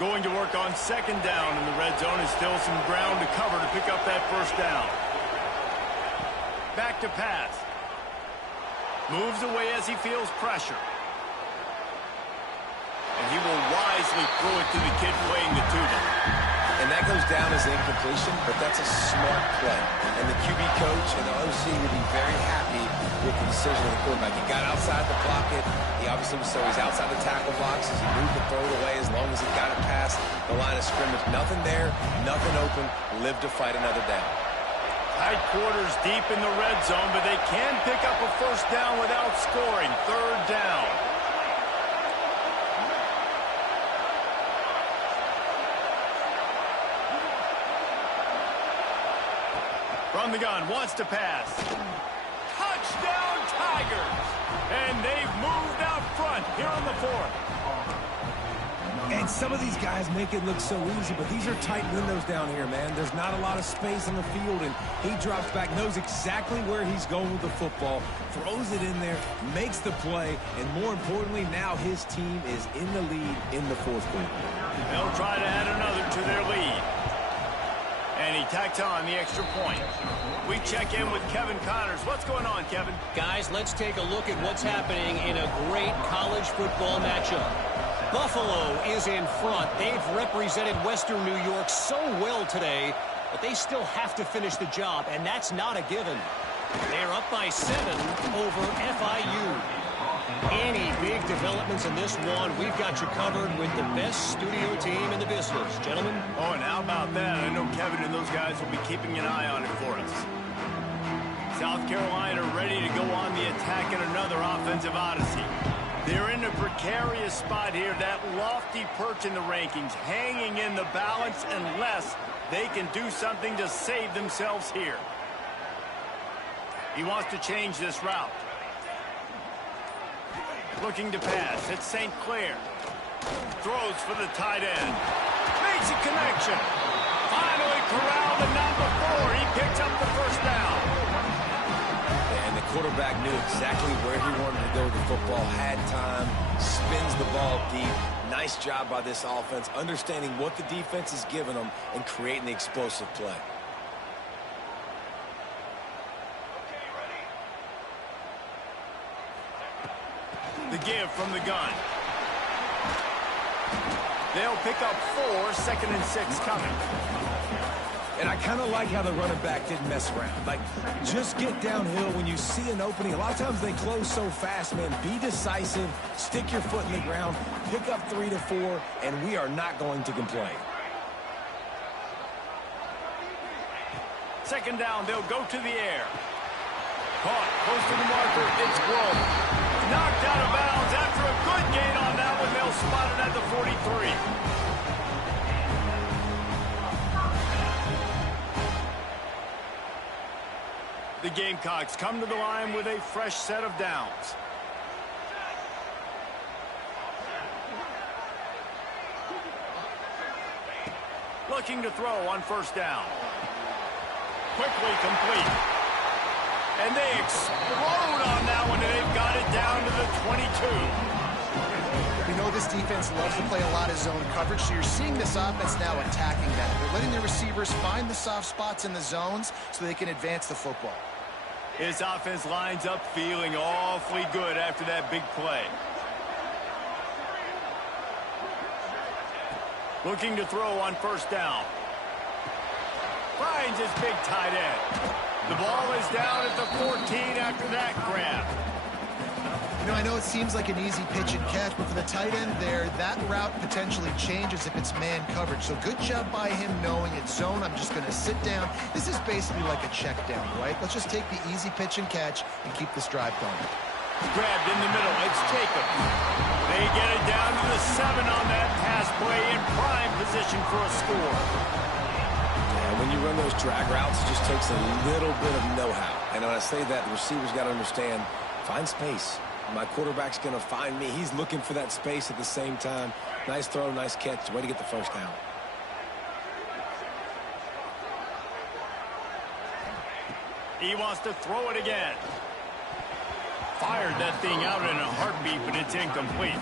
Going to work on 2nd down in the red zone. Is still some ground to cover to pick up that 1st down. Back to pass. Moves away as he feels pressure. And he will wisely throw it to the kid playing the tuba. And that goes down as incompletion, but that's a smart play. And the QB coach and the OC would be very happy with the decision of the quarterback. He got outside the pocket. He obviously so he's outside the tackle box as he moved the throw away as long as he got it past the line of scrimmage. Nothing there, nothing open. Live to fight another down. Tight quarters deep in the red zone, but they can pick up a first down without scoring. Third down. From the gun, wants to pass. Touchdown, Tigers! And they've moved out front here on the fourth. And some of these guys make it look so easy, but these are tight windows down here, man. There's not a lot of space on the field, and he drops back, knows exactly where he's going with the football, throws it in there, makes the play, and more importantly, now his team is in the lead in the fourth quarter. They'll try to add another to their lead. And he tacks on the extra point. We check in with Kevin Connors. What's going on, Kevin? Guys, let's take a look at what's happening in a great college football matchup. Buffalo is in front. They've represented Western New York so well today, but they still have to finish the job, and that's not a given. They're up by 7 over FIU. Any big developments in this one, we've got you covered with the best studio team in the business. Gentlemen? Oh, and how about that? I know Kevin and those guys will be keeping an eye on it for us. South Carolina ready to go on the attack in another offensive odyssey. They're in a precarious spot here, that lofty perch in the rankings, hanging in the balance unless they can do something to save themselves here. He wants to change this route. Looking to pass. It's St. Clair. Throws for the tight end. Makes a connection. Finally corralled, and not before he picks up the first down. And the quarterback knew exactly where he wanted to go with the football, had time, spins the ball deep. Nice job by this offense, understanding what the defense is giving them and creating the explosive play. The give from the gun. They'll pick up 4, 2nd and 6 coming. And I kind of like how the running back didn't mess around. Like, just get downhill when you see an opening. A lot of times they close so fast, man. Be decisive, stick your foot in the ground, pick up 3 to 4, and we are not going to complain. 2nd down, they'll go to the air. Caught, close to the marker, it's Grove. Knocked out of bounds after a good gain on that one. They'll spot it at the 43. The Gamecocks come to the line with a fresh set of downs. Looking to throw on 1st down. Quickly complete. And they explode on that one, and they've got it down to the 22. We know this defense loves to play a lot of zone coverage, so you're seeing this offense now attacking that. They're letting the receivers find the soft spots in the zones so they can advance the football. His offense lines up feeling awfully good after that big play. Looking to throw on 1st down. Finds his big tight end. The ball is down at the 14 after that grab. You know, I know it seems like an easy pitch and catch, but for the tight end there, that route potentially changes if it's man coverage. So good job by him knowing it's zone. I'm just going to sit down. This is basically like a check down, right? Let's just take the easy pitch and catch and keep this drive going. Grabbed in the middle. It's Jacob. They get it down to the 7 on that pass play in prime position for a score. When you run those drag routes, it just takes a little bit of know-how. And when I say that, the receiver's got to understand, find space. My quarterback's going to find me. He's looking for that space at the same time. Nice throw, nice catch. Way to get the first down. He wants to throw it again. Fired that thing out in a heartbeat, but it's incomplete.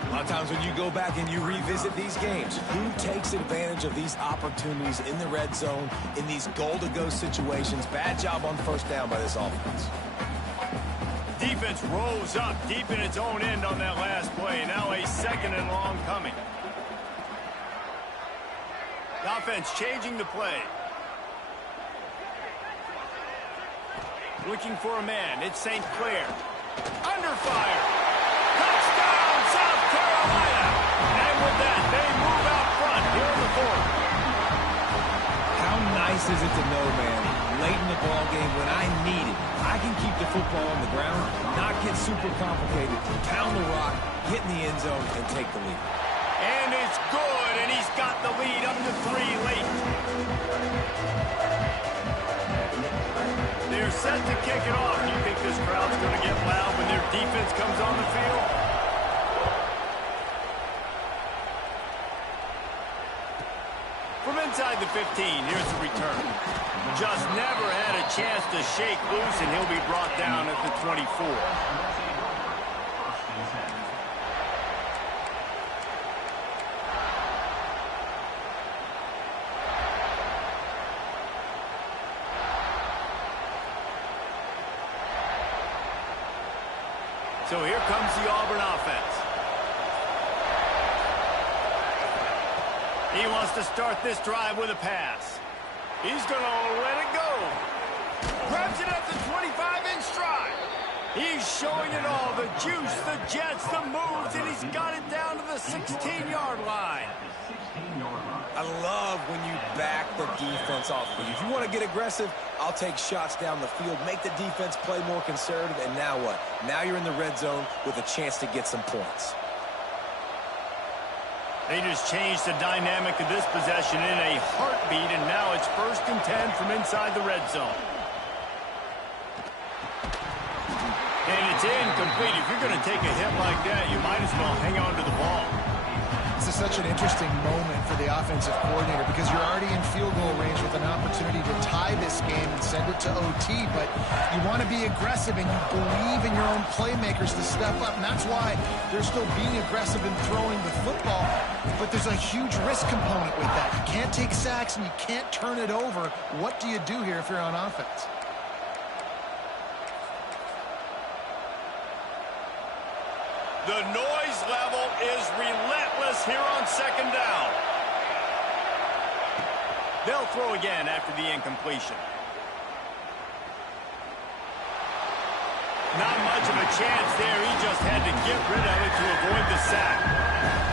A lot of times when you go back and you revisit these games, who takes advantage of these opportunities in the red zone, in these goal-to-go situations? Bad job on 1st down by this offense. Defense rose up deep in its own end on that last play. Now a 2nd and long coming. The offense changing the play. Looking for a man. It's St. Clair. Under fire. Touchdown, South Carolina. And with that, they move out front here in the 4th. How nice is it to know, man, late in the ball game when I need it. I can keep the football on the ground, not get super complicated, pound the rock, get in the end zone, and take the lead. And it's good, and he's got the lead up to 3 late. They're set to kick it off. Do you think this crowd's going to get loud when their defense comes on the field? From inside the 15, here's the return. Just never had a chance to shake loose, and he'll be brought down at the 24. So here comes the Auburn offense. He wants to start this drive with a pass. He's going to let it go. Grabs it at the 25 in stride. He's showing it all. The juice, the jets, the moves, and he's got it down to the 16-yard line. I love when you back the defense off. If you want to get aggressive, I'll take shots down the field, make the defense play more conservative, and now what? Now you're in the red zone with a chance to get some points. They just changed the dynamic of this possession in a heartbeat, and now it's 1st and 10 from inside the red zone. And it's incomplete. If you're going to take a hit like that, you might as well hang on to the ball. This is such an interesting moment for the offensive coordinator because you're already in field goal range with an opportunity to tie this game and send it to OT, but you want to be aggressive and you believe in your own playmakers to step up, and that's why they're still being aggressive in throwing the football, but there's a huge risk component with that. You can't take sacks and you can't turn it over. What do you do here if you're on offense? The noise level is relentless here on 2nd down. They'll throw again after the incompletion. Not much of a chance there. He just had to get rid of it to avoid the sack.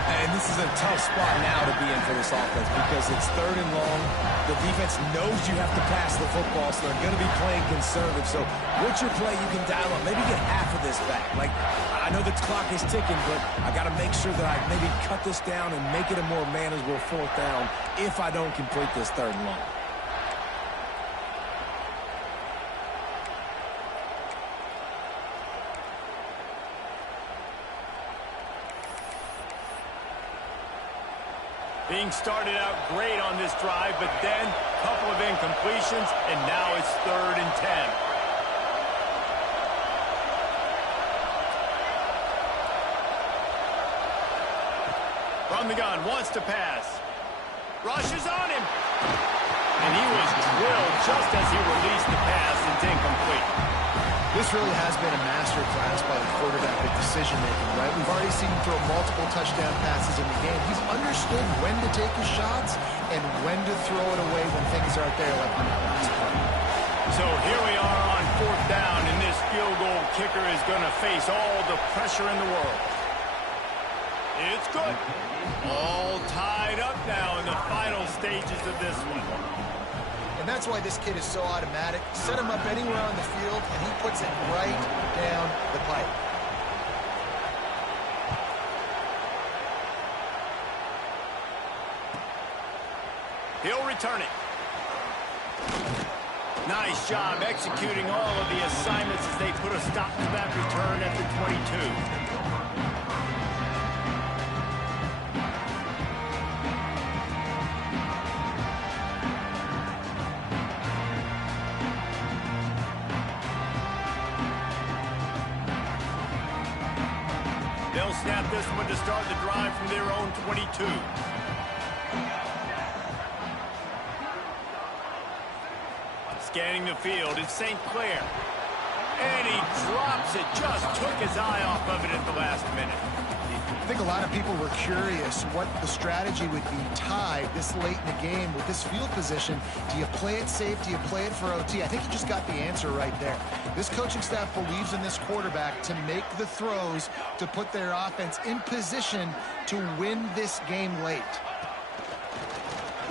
And this is a tough spot now to be in for this offense because it's 3rd and long. The defense knows you have to pass the football, so they're going to be playing conservative. So what's your play you can dial up? Maybe get half of this back. Like, I know the clock is ticking, but I got to make sure that I maybe cut this down and make it a more manageable 4th down if I don't complete this 3rd and long. Being started out great on this drive, but then a couple of incompletions, and now it's 3rd and 10. From the gun, wants to pass. Rushes on him. And he was drilled just as he released the pass. It's incomplete. This really has been a master class by the quarterback with decision-making, right? We've already seen him throw multiple touchdown passes in the game. He's understood when to take his shots and when to throw it away when things aren't there, like on that last play. So here we are on 4th down, and this field goal kicker is going to face all the pressure in the world. It's good. All tied up now in the final stages of this one. And that's why this kid is so automatic. Set him up anywhere on the field, and he puts it right down the pipe. He'll return it. Nice job executing all of the assignments as they put a stop to that return at the 22. They'll snap this one to start the drive from their own 22. Scanning the field, it's St. Clair. And he drops it, just took his eye off of it at the last minute. I think a lot of people were curious what the strategy would be tied this late in the game with this field position. Do you play it safe? Do you play it for OT? I think you just got the answer right there. This coaching staff believes in this quarterback to make the throws to put their offense in position to win this game late.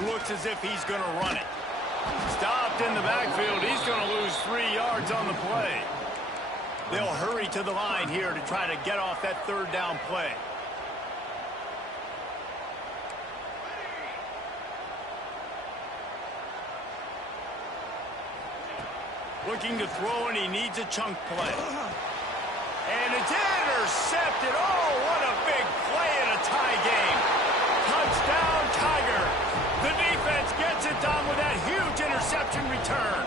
Looks as if he's going to run it. Stopped in the backfield. He's going to lose 3 yards on the play. They'll hurry to the line here to try to get off that third down play. Looking to throw, and he needs a chunk play. And it's intercepted. Oh, what a big play in a tie game. Touchdown, Tiger. The defense gets it done with that huge interception return.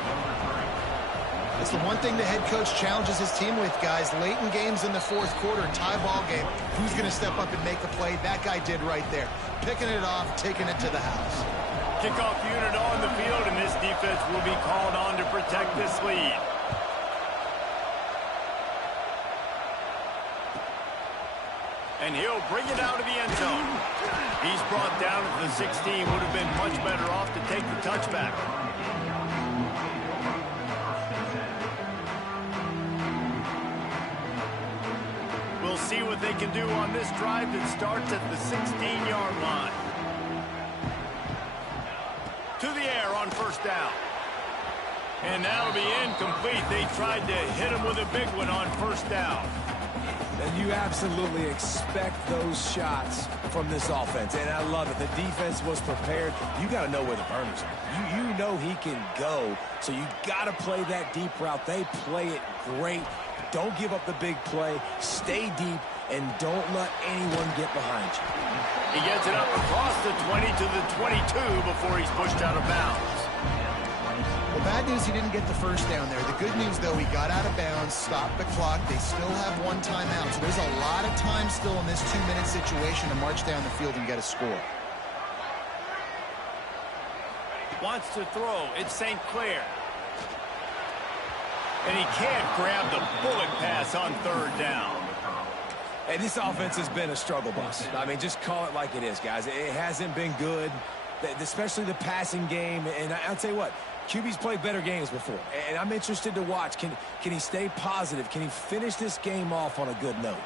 That's the one thing the head coach challenges his team with, guys. Late in games in the fourth quarter, tie ball game, who's going to step up and make the play? That guy did right there. Picking it off, taking it to the house. Kickoff unit on the field, and this defense will be called on to protect this lead. And he'll bring it out of the end zone. He's brought down at the 16. Would have been much better off to take the touchback. We'll see what they can do on this drive that starts at the 16-yard line. To the air on first down. And that'll be incomplete. They tried to hit him with a big one on first down. And you absolutely expect those shots from this offense. And I love it. The defense was prepared. You got to know where the burners are. You know he can go. So you got to play that deep route. They play it great. Don't give up the big play. Stay deep. And don't let anyone get behind you. He gets it up across the 20 to the 22 before he's pushed out of bounds. Well, bad news, he didn't get the first down there. The good news, though, he got out of bounds, stopped the clock. They still have one timeout. So there's a lot of time still in this 2-minute situation to march down the field and get a score. Wants to throw. It's St. Clair. And he can't grab the bullet pass on third down. And this offense has been a struggle bus. I mean, just call it like it is, guys. It hasn't been good, especially the passing game. And I'll tell you what, QB's played better games before. And I'm interested to watch. Can he stay positive? Can he finish this game off on a good note?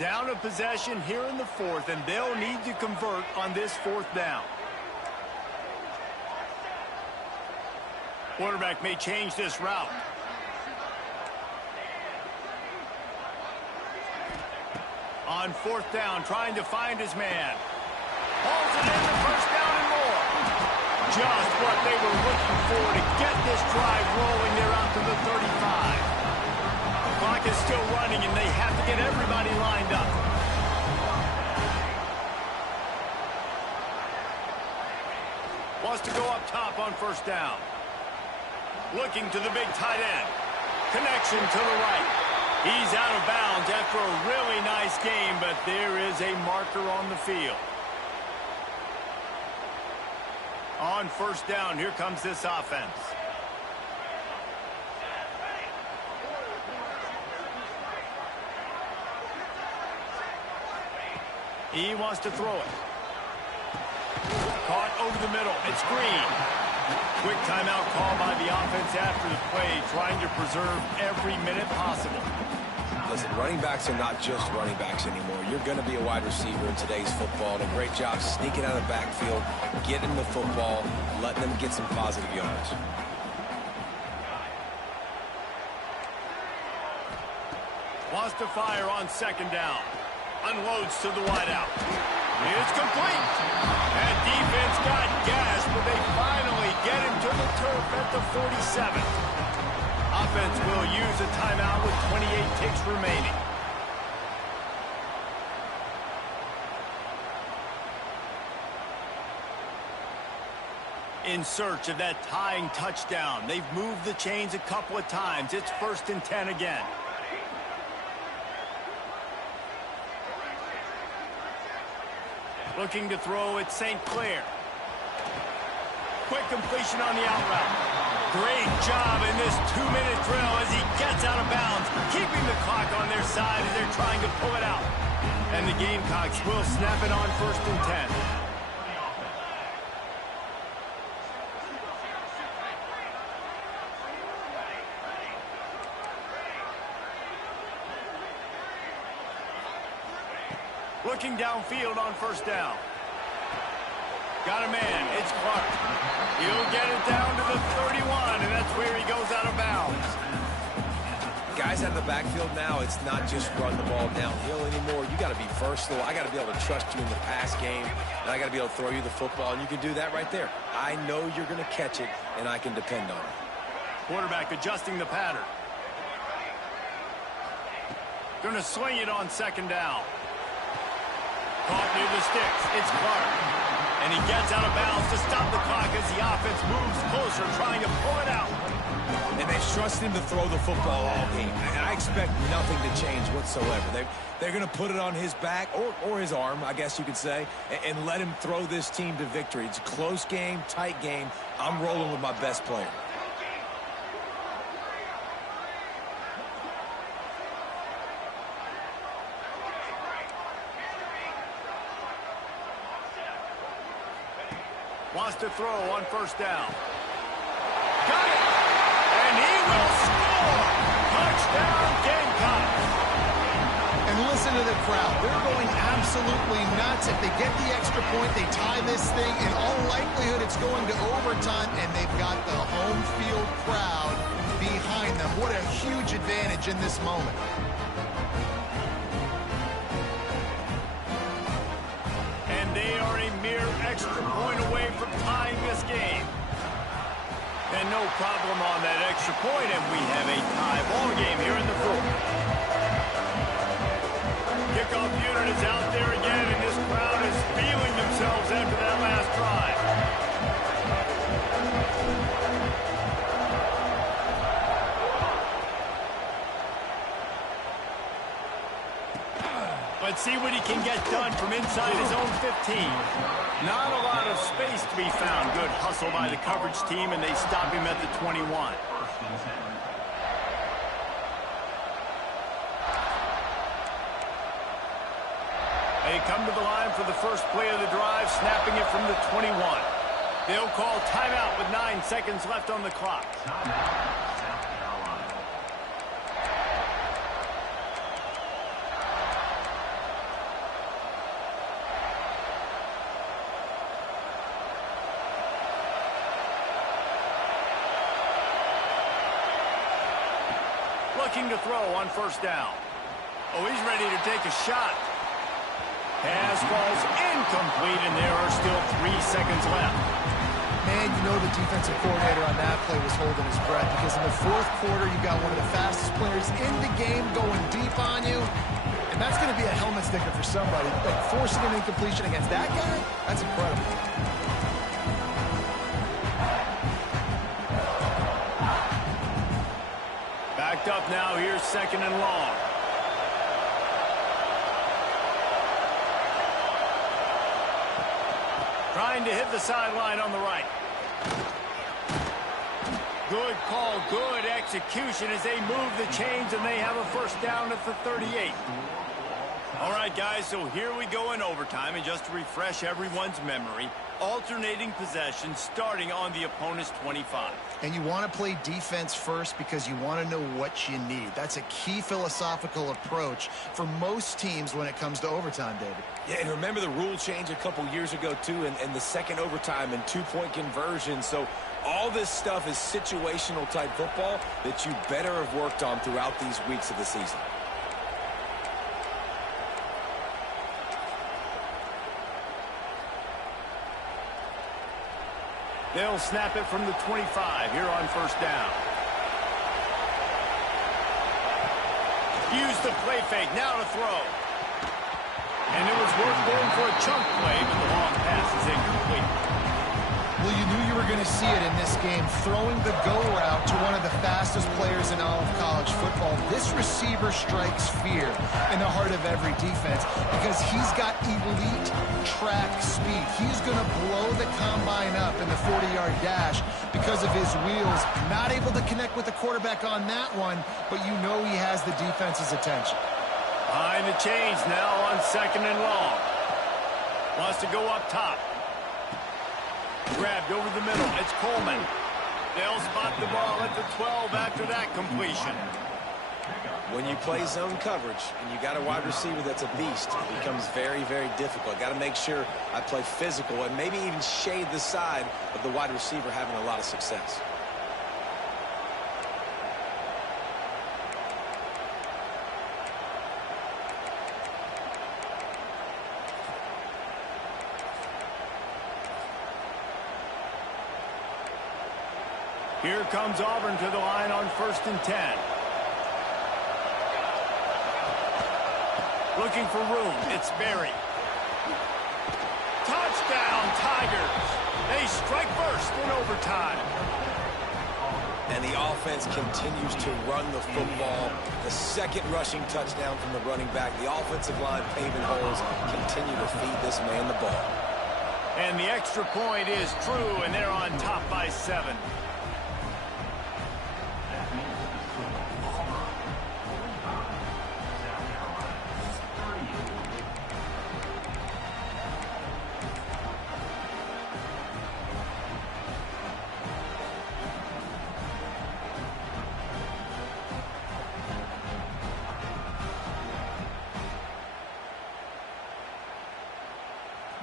Down a possession here in the fourth, and they'll need to convert on this fourth down. Quarterback may change this route. On fourth down, trying to find his man. Hauls it in the first down and more. Just what they were looking for to get this drive rolling. They're out to the 35. The clock is still running, and they have to get everybody lined up. Wants to go up top on first down. Looking to the big tight end. Connection to the right. He's out of bounds after a really nice game, but there is a marker on the field. On first down, here comes this offense. He wants to throw it. Caught over the middle. It's Green. Quick timeout call by the offense after the play, trying to preserve every minute possible. Listen, running backs are not just running backs anymore. You're going to be a wide receiver in today's football. And a great job sneaking out of the backfield, getting the football, letting them get some positive yards. Wants to fire on second down. Unloads to the wideout. It's complete. That defense got gas, but they finally get him to the turf at the 47. Offense will use a timeout with 28 ticks remaining. In search of that tying touchdown. They've moved the chains a couple of times. It's 1st and 10 again. Looking to throw at St. Clair. Quick completion on the out route. Great job in this 2-minute drill as he gets out of bounds, keeping the clock on their side as they're trying to pull it out. And the Gamecocks will snap it on 1st and 10. Looking downfield on first down. Got a man. It's Clark. He'll get it down to the 31, and that's where he goes out of bounds. Guys out of the backfield now, it's not just run the ball downhill anymore. You got to be versatile. I got to be able to trust you in the pass game, and I got to be able to throw you the football, and you can do that right there. I know you're going to catch it, and I can depend on it. Quarterback adjusting the pattern. Going to swing it on second down. Caught near the sticks. It's Clark. And he gets out of bounds to stop the clock as the offense moves closer, trying to pull it out. And they've trusted him to throw the football all game. And I expect nothing to change whatsoever. They're going to put it on his back, or his arm, I guess you could say, and let him throw this team to victory. It's a close game, tight game. I'm rolling with my best player. Wants to throw on first down. Got it! And he will score! Touchdown, Gamecocks! And listen to the crowd. They're going absolutely nuts. If they get the extra point, they tie this thing. In all likelihood, it's going to overtime, and they've got the home field crowd behind them. What a huge advantage in this moment. And they are a mere extra point away from tying this game. And no problem on that extra point, and we have a tie ball game here in the fourth. Kickoff unit is out there again, and this crowd is feeling themselves after that last drive. Let's see what he can get done from inside his own 15. Not a lot of space to be found. Good hustle by the coverage team, and they stop him at the 21. They come to the line for the first play of the drive, snapping it from the 21. They'll call timeout with 9 seconds left on the clock. Looking to throw on first down. Oh, he's ready to take a shot. Pass falls incomplete, and there are still 3 seconds left. Man, you know the defensive coordinator on that play was holding his breath, because in the fourth quarter, you got one of the fastest players in the game going deep on you, and that's going to be a helmet sticker for somebody. Like, forcing an incompletion against that guy, that's incredible. Backed up now. Here's second and long. Trying to hit the sideline on the right. Good call, good execution as they move the chains, and they have a first down at the 38. All right, guys, so here we go in overtime, and just to refresh everyone's memory, alternating possession starting on the opponent's 25. And you want to play defense first because you want to know what you need. That's a key philosophical approach for most teams when it comes to overtime, David. Yeah, and remember the rule change a couple years ago, too, and the second overtime and two-point conversion. So all this stuff is situational type football that you better have worked on throughout these weeks of the season. They'll snap it from the 25 here on first down. Use the play fake, now to throw. And it was worth going for a chunk play, but the long pass is incomplete. Well, you knew you were going to see it in this game, throwing the go route to one of the fastest players in all of college football. This receiver strikes fear in the heart of every defense because he's got elite track speed. He's going to blow the combine up in the 40-yard dash because of his wheels. Not able to connect with the quarterback on that one, but you know he has the defense's attention. Behind the chains now on second and long. Wants to go up top. Grabbed over the middle. It's Coleman. They'll spot the ball at the 12 after that completion. When you play zone coverage and you got a wide receiver that's a beast, it becomes very, very difficult. Got to make sure I play physical and maybe even shade the side of the wide receiver having a lot of success. Here comes Auburn to the line on 1st and 10. Looking for room. It's Berry. Touchdown, Tigers. They strike first in overtime. And the offense continues to run the football. The second rushing touchdown from the running back. The offensive line paving holes continue to feed this man the ball. And the extra point is true, and they're on top by 7.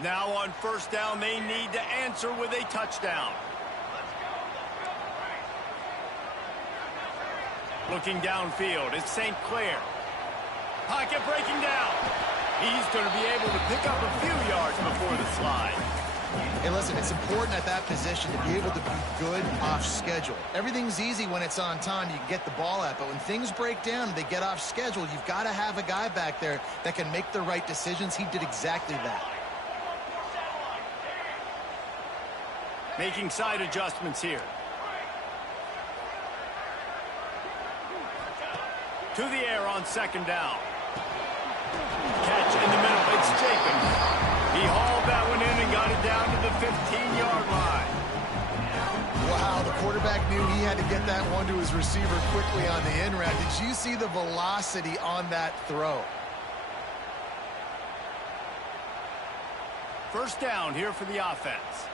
Now on 1st down, they need to answer with a touchdown. Looking downfield, it's St. Clair. Pocket breaking down. He's going to be able to pick up a few yards before the slide. Hey, listen, it's important at that position to be able to be good off schedule. Everything's easy when it's on time. You can get the ball out. But when things break down, they get off schedule, you've got to have a guy back there that can make the right decisions. He did exactly that. Making side adjustments here. To the air on 2nd down. Catch in the middle. It's Jacobs. He hauled that one in and got it down to the 15-yard line. Wow, the quarterback knew he had to get that one to his receiver quickly on the in route. Did you see the velocity on that throw? 1st down here for the offense.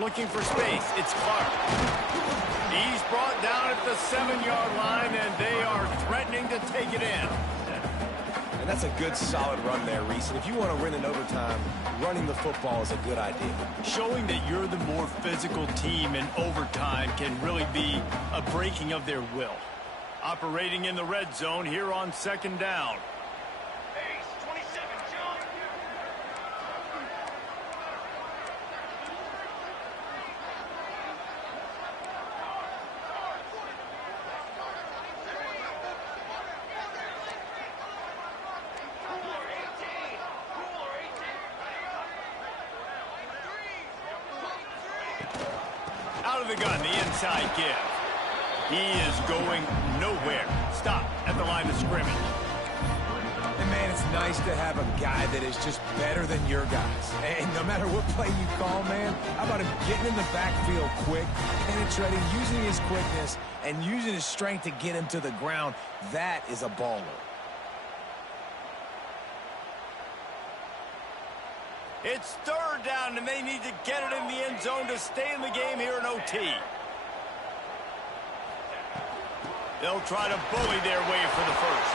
Looking for space. It's Clark. He's brought down at the 7-yard line, and they are threatening to take it in. And that's a good, solid run there, Reese. And if you want to win in overtime, running the football is a good idea. Showing that you're the more physical team in overtime can really be a breaking of their will. Operating in the red zone here on 2nd down. Out of the gun, the inside give. He is going nowhere. Stop at the line of scrimmage. And, man, it's nice to have a guy that is just better than your guys. And no matter what play you call, man, how about him getting in the backfield quick, penetrating, using his quickness, and using his strength to get him to the ground. That is a baller. It's 3rd down, and they need to get it in the end zone to stay in the game here in OT. They'll try to bully their way for the first.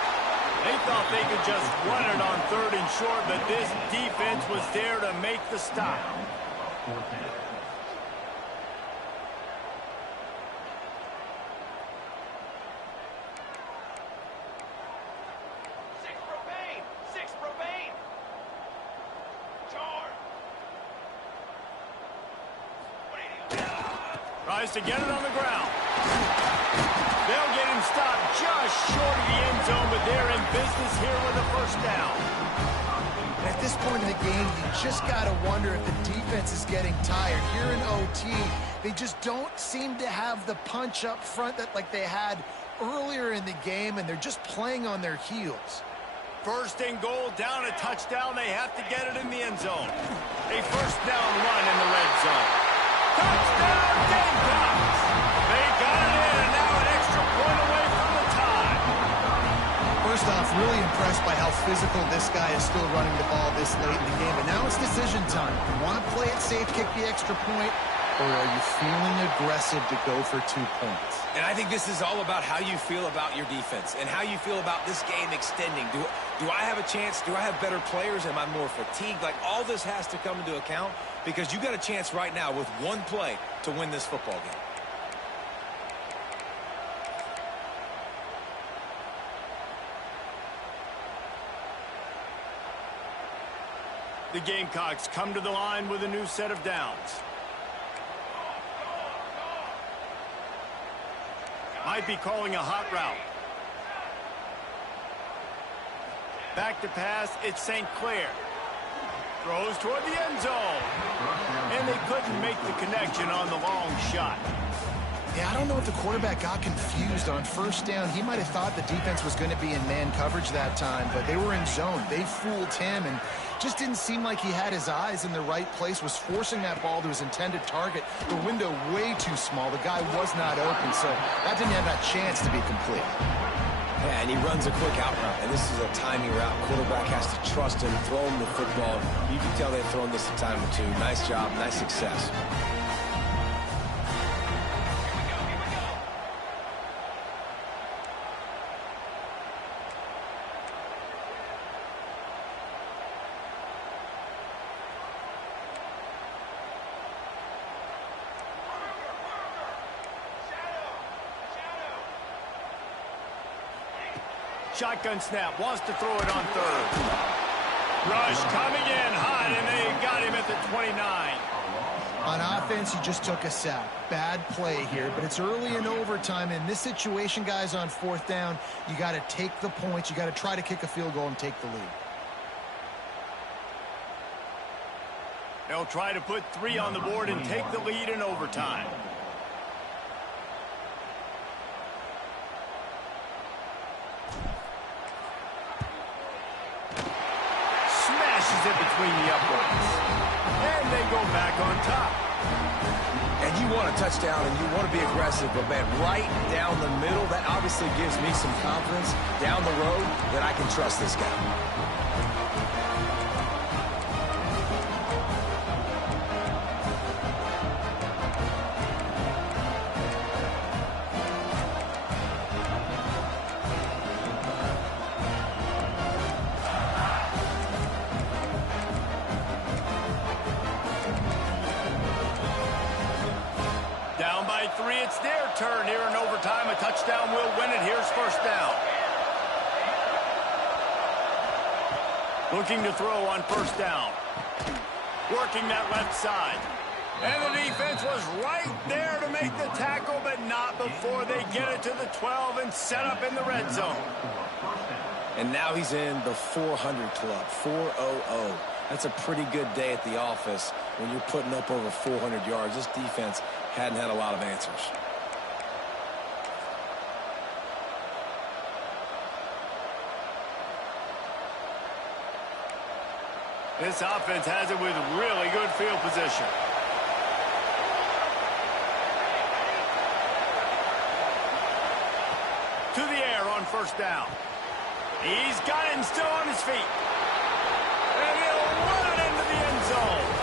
They thought they could just run it on 3rd and short, but this defense was there to make the stop. Tries to get it on the ground. They'll get him stopped just short of the end zone, but they're in business here with a 1st down. And at this point in the game, you just got to wonder if the defense is getting tired. Here in OT, they just don't seem to have the punch up front that like they had earlier in the game, and they're just playing on their heels. First and goal, down a touchdown. They have to get it in the end zone. A first down run in the red zone. Touchdown, Gamecocks! They got it in, and now an extra point away from the tie. First off, really impressed by how physical this guy is still running the ball this late in the game. But now it's decision time. You want to play it safe, kick the extra point, or are you feeling aggressive to go for 2 points? And I think this is all about how you feel about your defense and how you feel about this game extending. Do I have a chance? Do I have better players? Am I more fatigued? Like, all this has to come into account because you got a chance right now with one play to win this football game. The Gamecocks come to the line with a new set of downs. Might be calling a hot route. Back to pass, it's St. Clair. Throws toward the end zone. And they couldn't make the connection on the long shot. Yeah, I don't know if the quarterback got confused on first down. He might have thought the defense was going to be in man coverage that time, but they were in zone. They fooled him and just didn't seem like he had his eyes in the right place, was forcing that ball to his intended target. The window way too small. The guy was not open, so that didn't have that chance to be complete. Yeah, and he runs a quick out route, and this is a timing route. Quarterback has to trust him, throw him the football. You can tell they've thrown this a time or two. Nice job, nice success. Shotgun snap, wants to throw it on third. Rush coming in hot, and they got him at the 29. On offense, he just took a sack. Bad play here, but it's early in overtime. In this situation, guys, on fourth down, you got to take the points. You got to try to kick a field goal and take the lead. They'll try to put 3 on the board and take the lead in overtime. It between the uprights. And they go back on top. And you want a touchdown and you want to be aggressive, but man, right down the middle, that obviously gives me some confidence down the road that I can trust this guy. It's their turn here in overtime. A touchdown will win it. Here's first down. Looking to throw on first down. Working that left side. And the defense was right there to make the tackle, but not before they get it to the 12 and set up in the red zone. And now he's in the 400 club, 400. That's a pretty good day at the office when you're putting up over 400 yards. This defense hadn't had a lot of answers. This offense has it with really good field position. To the air on first down. He's got him still on his feet. And he'll run it into the end zone.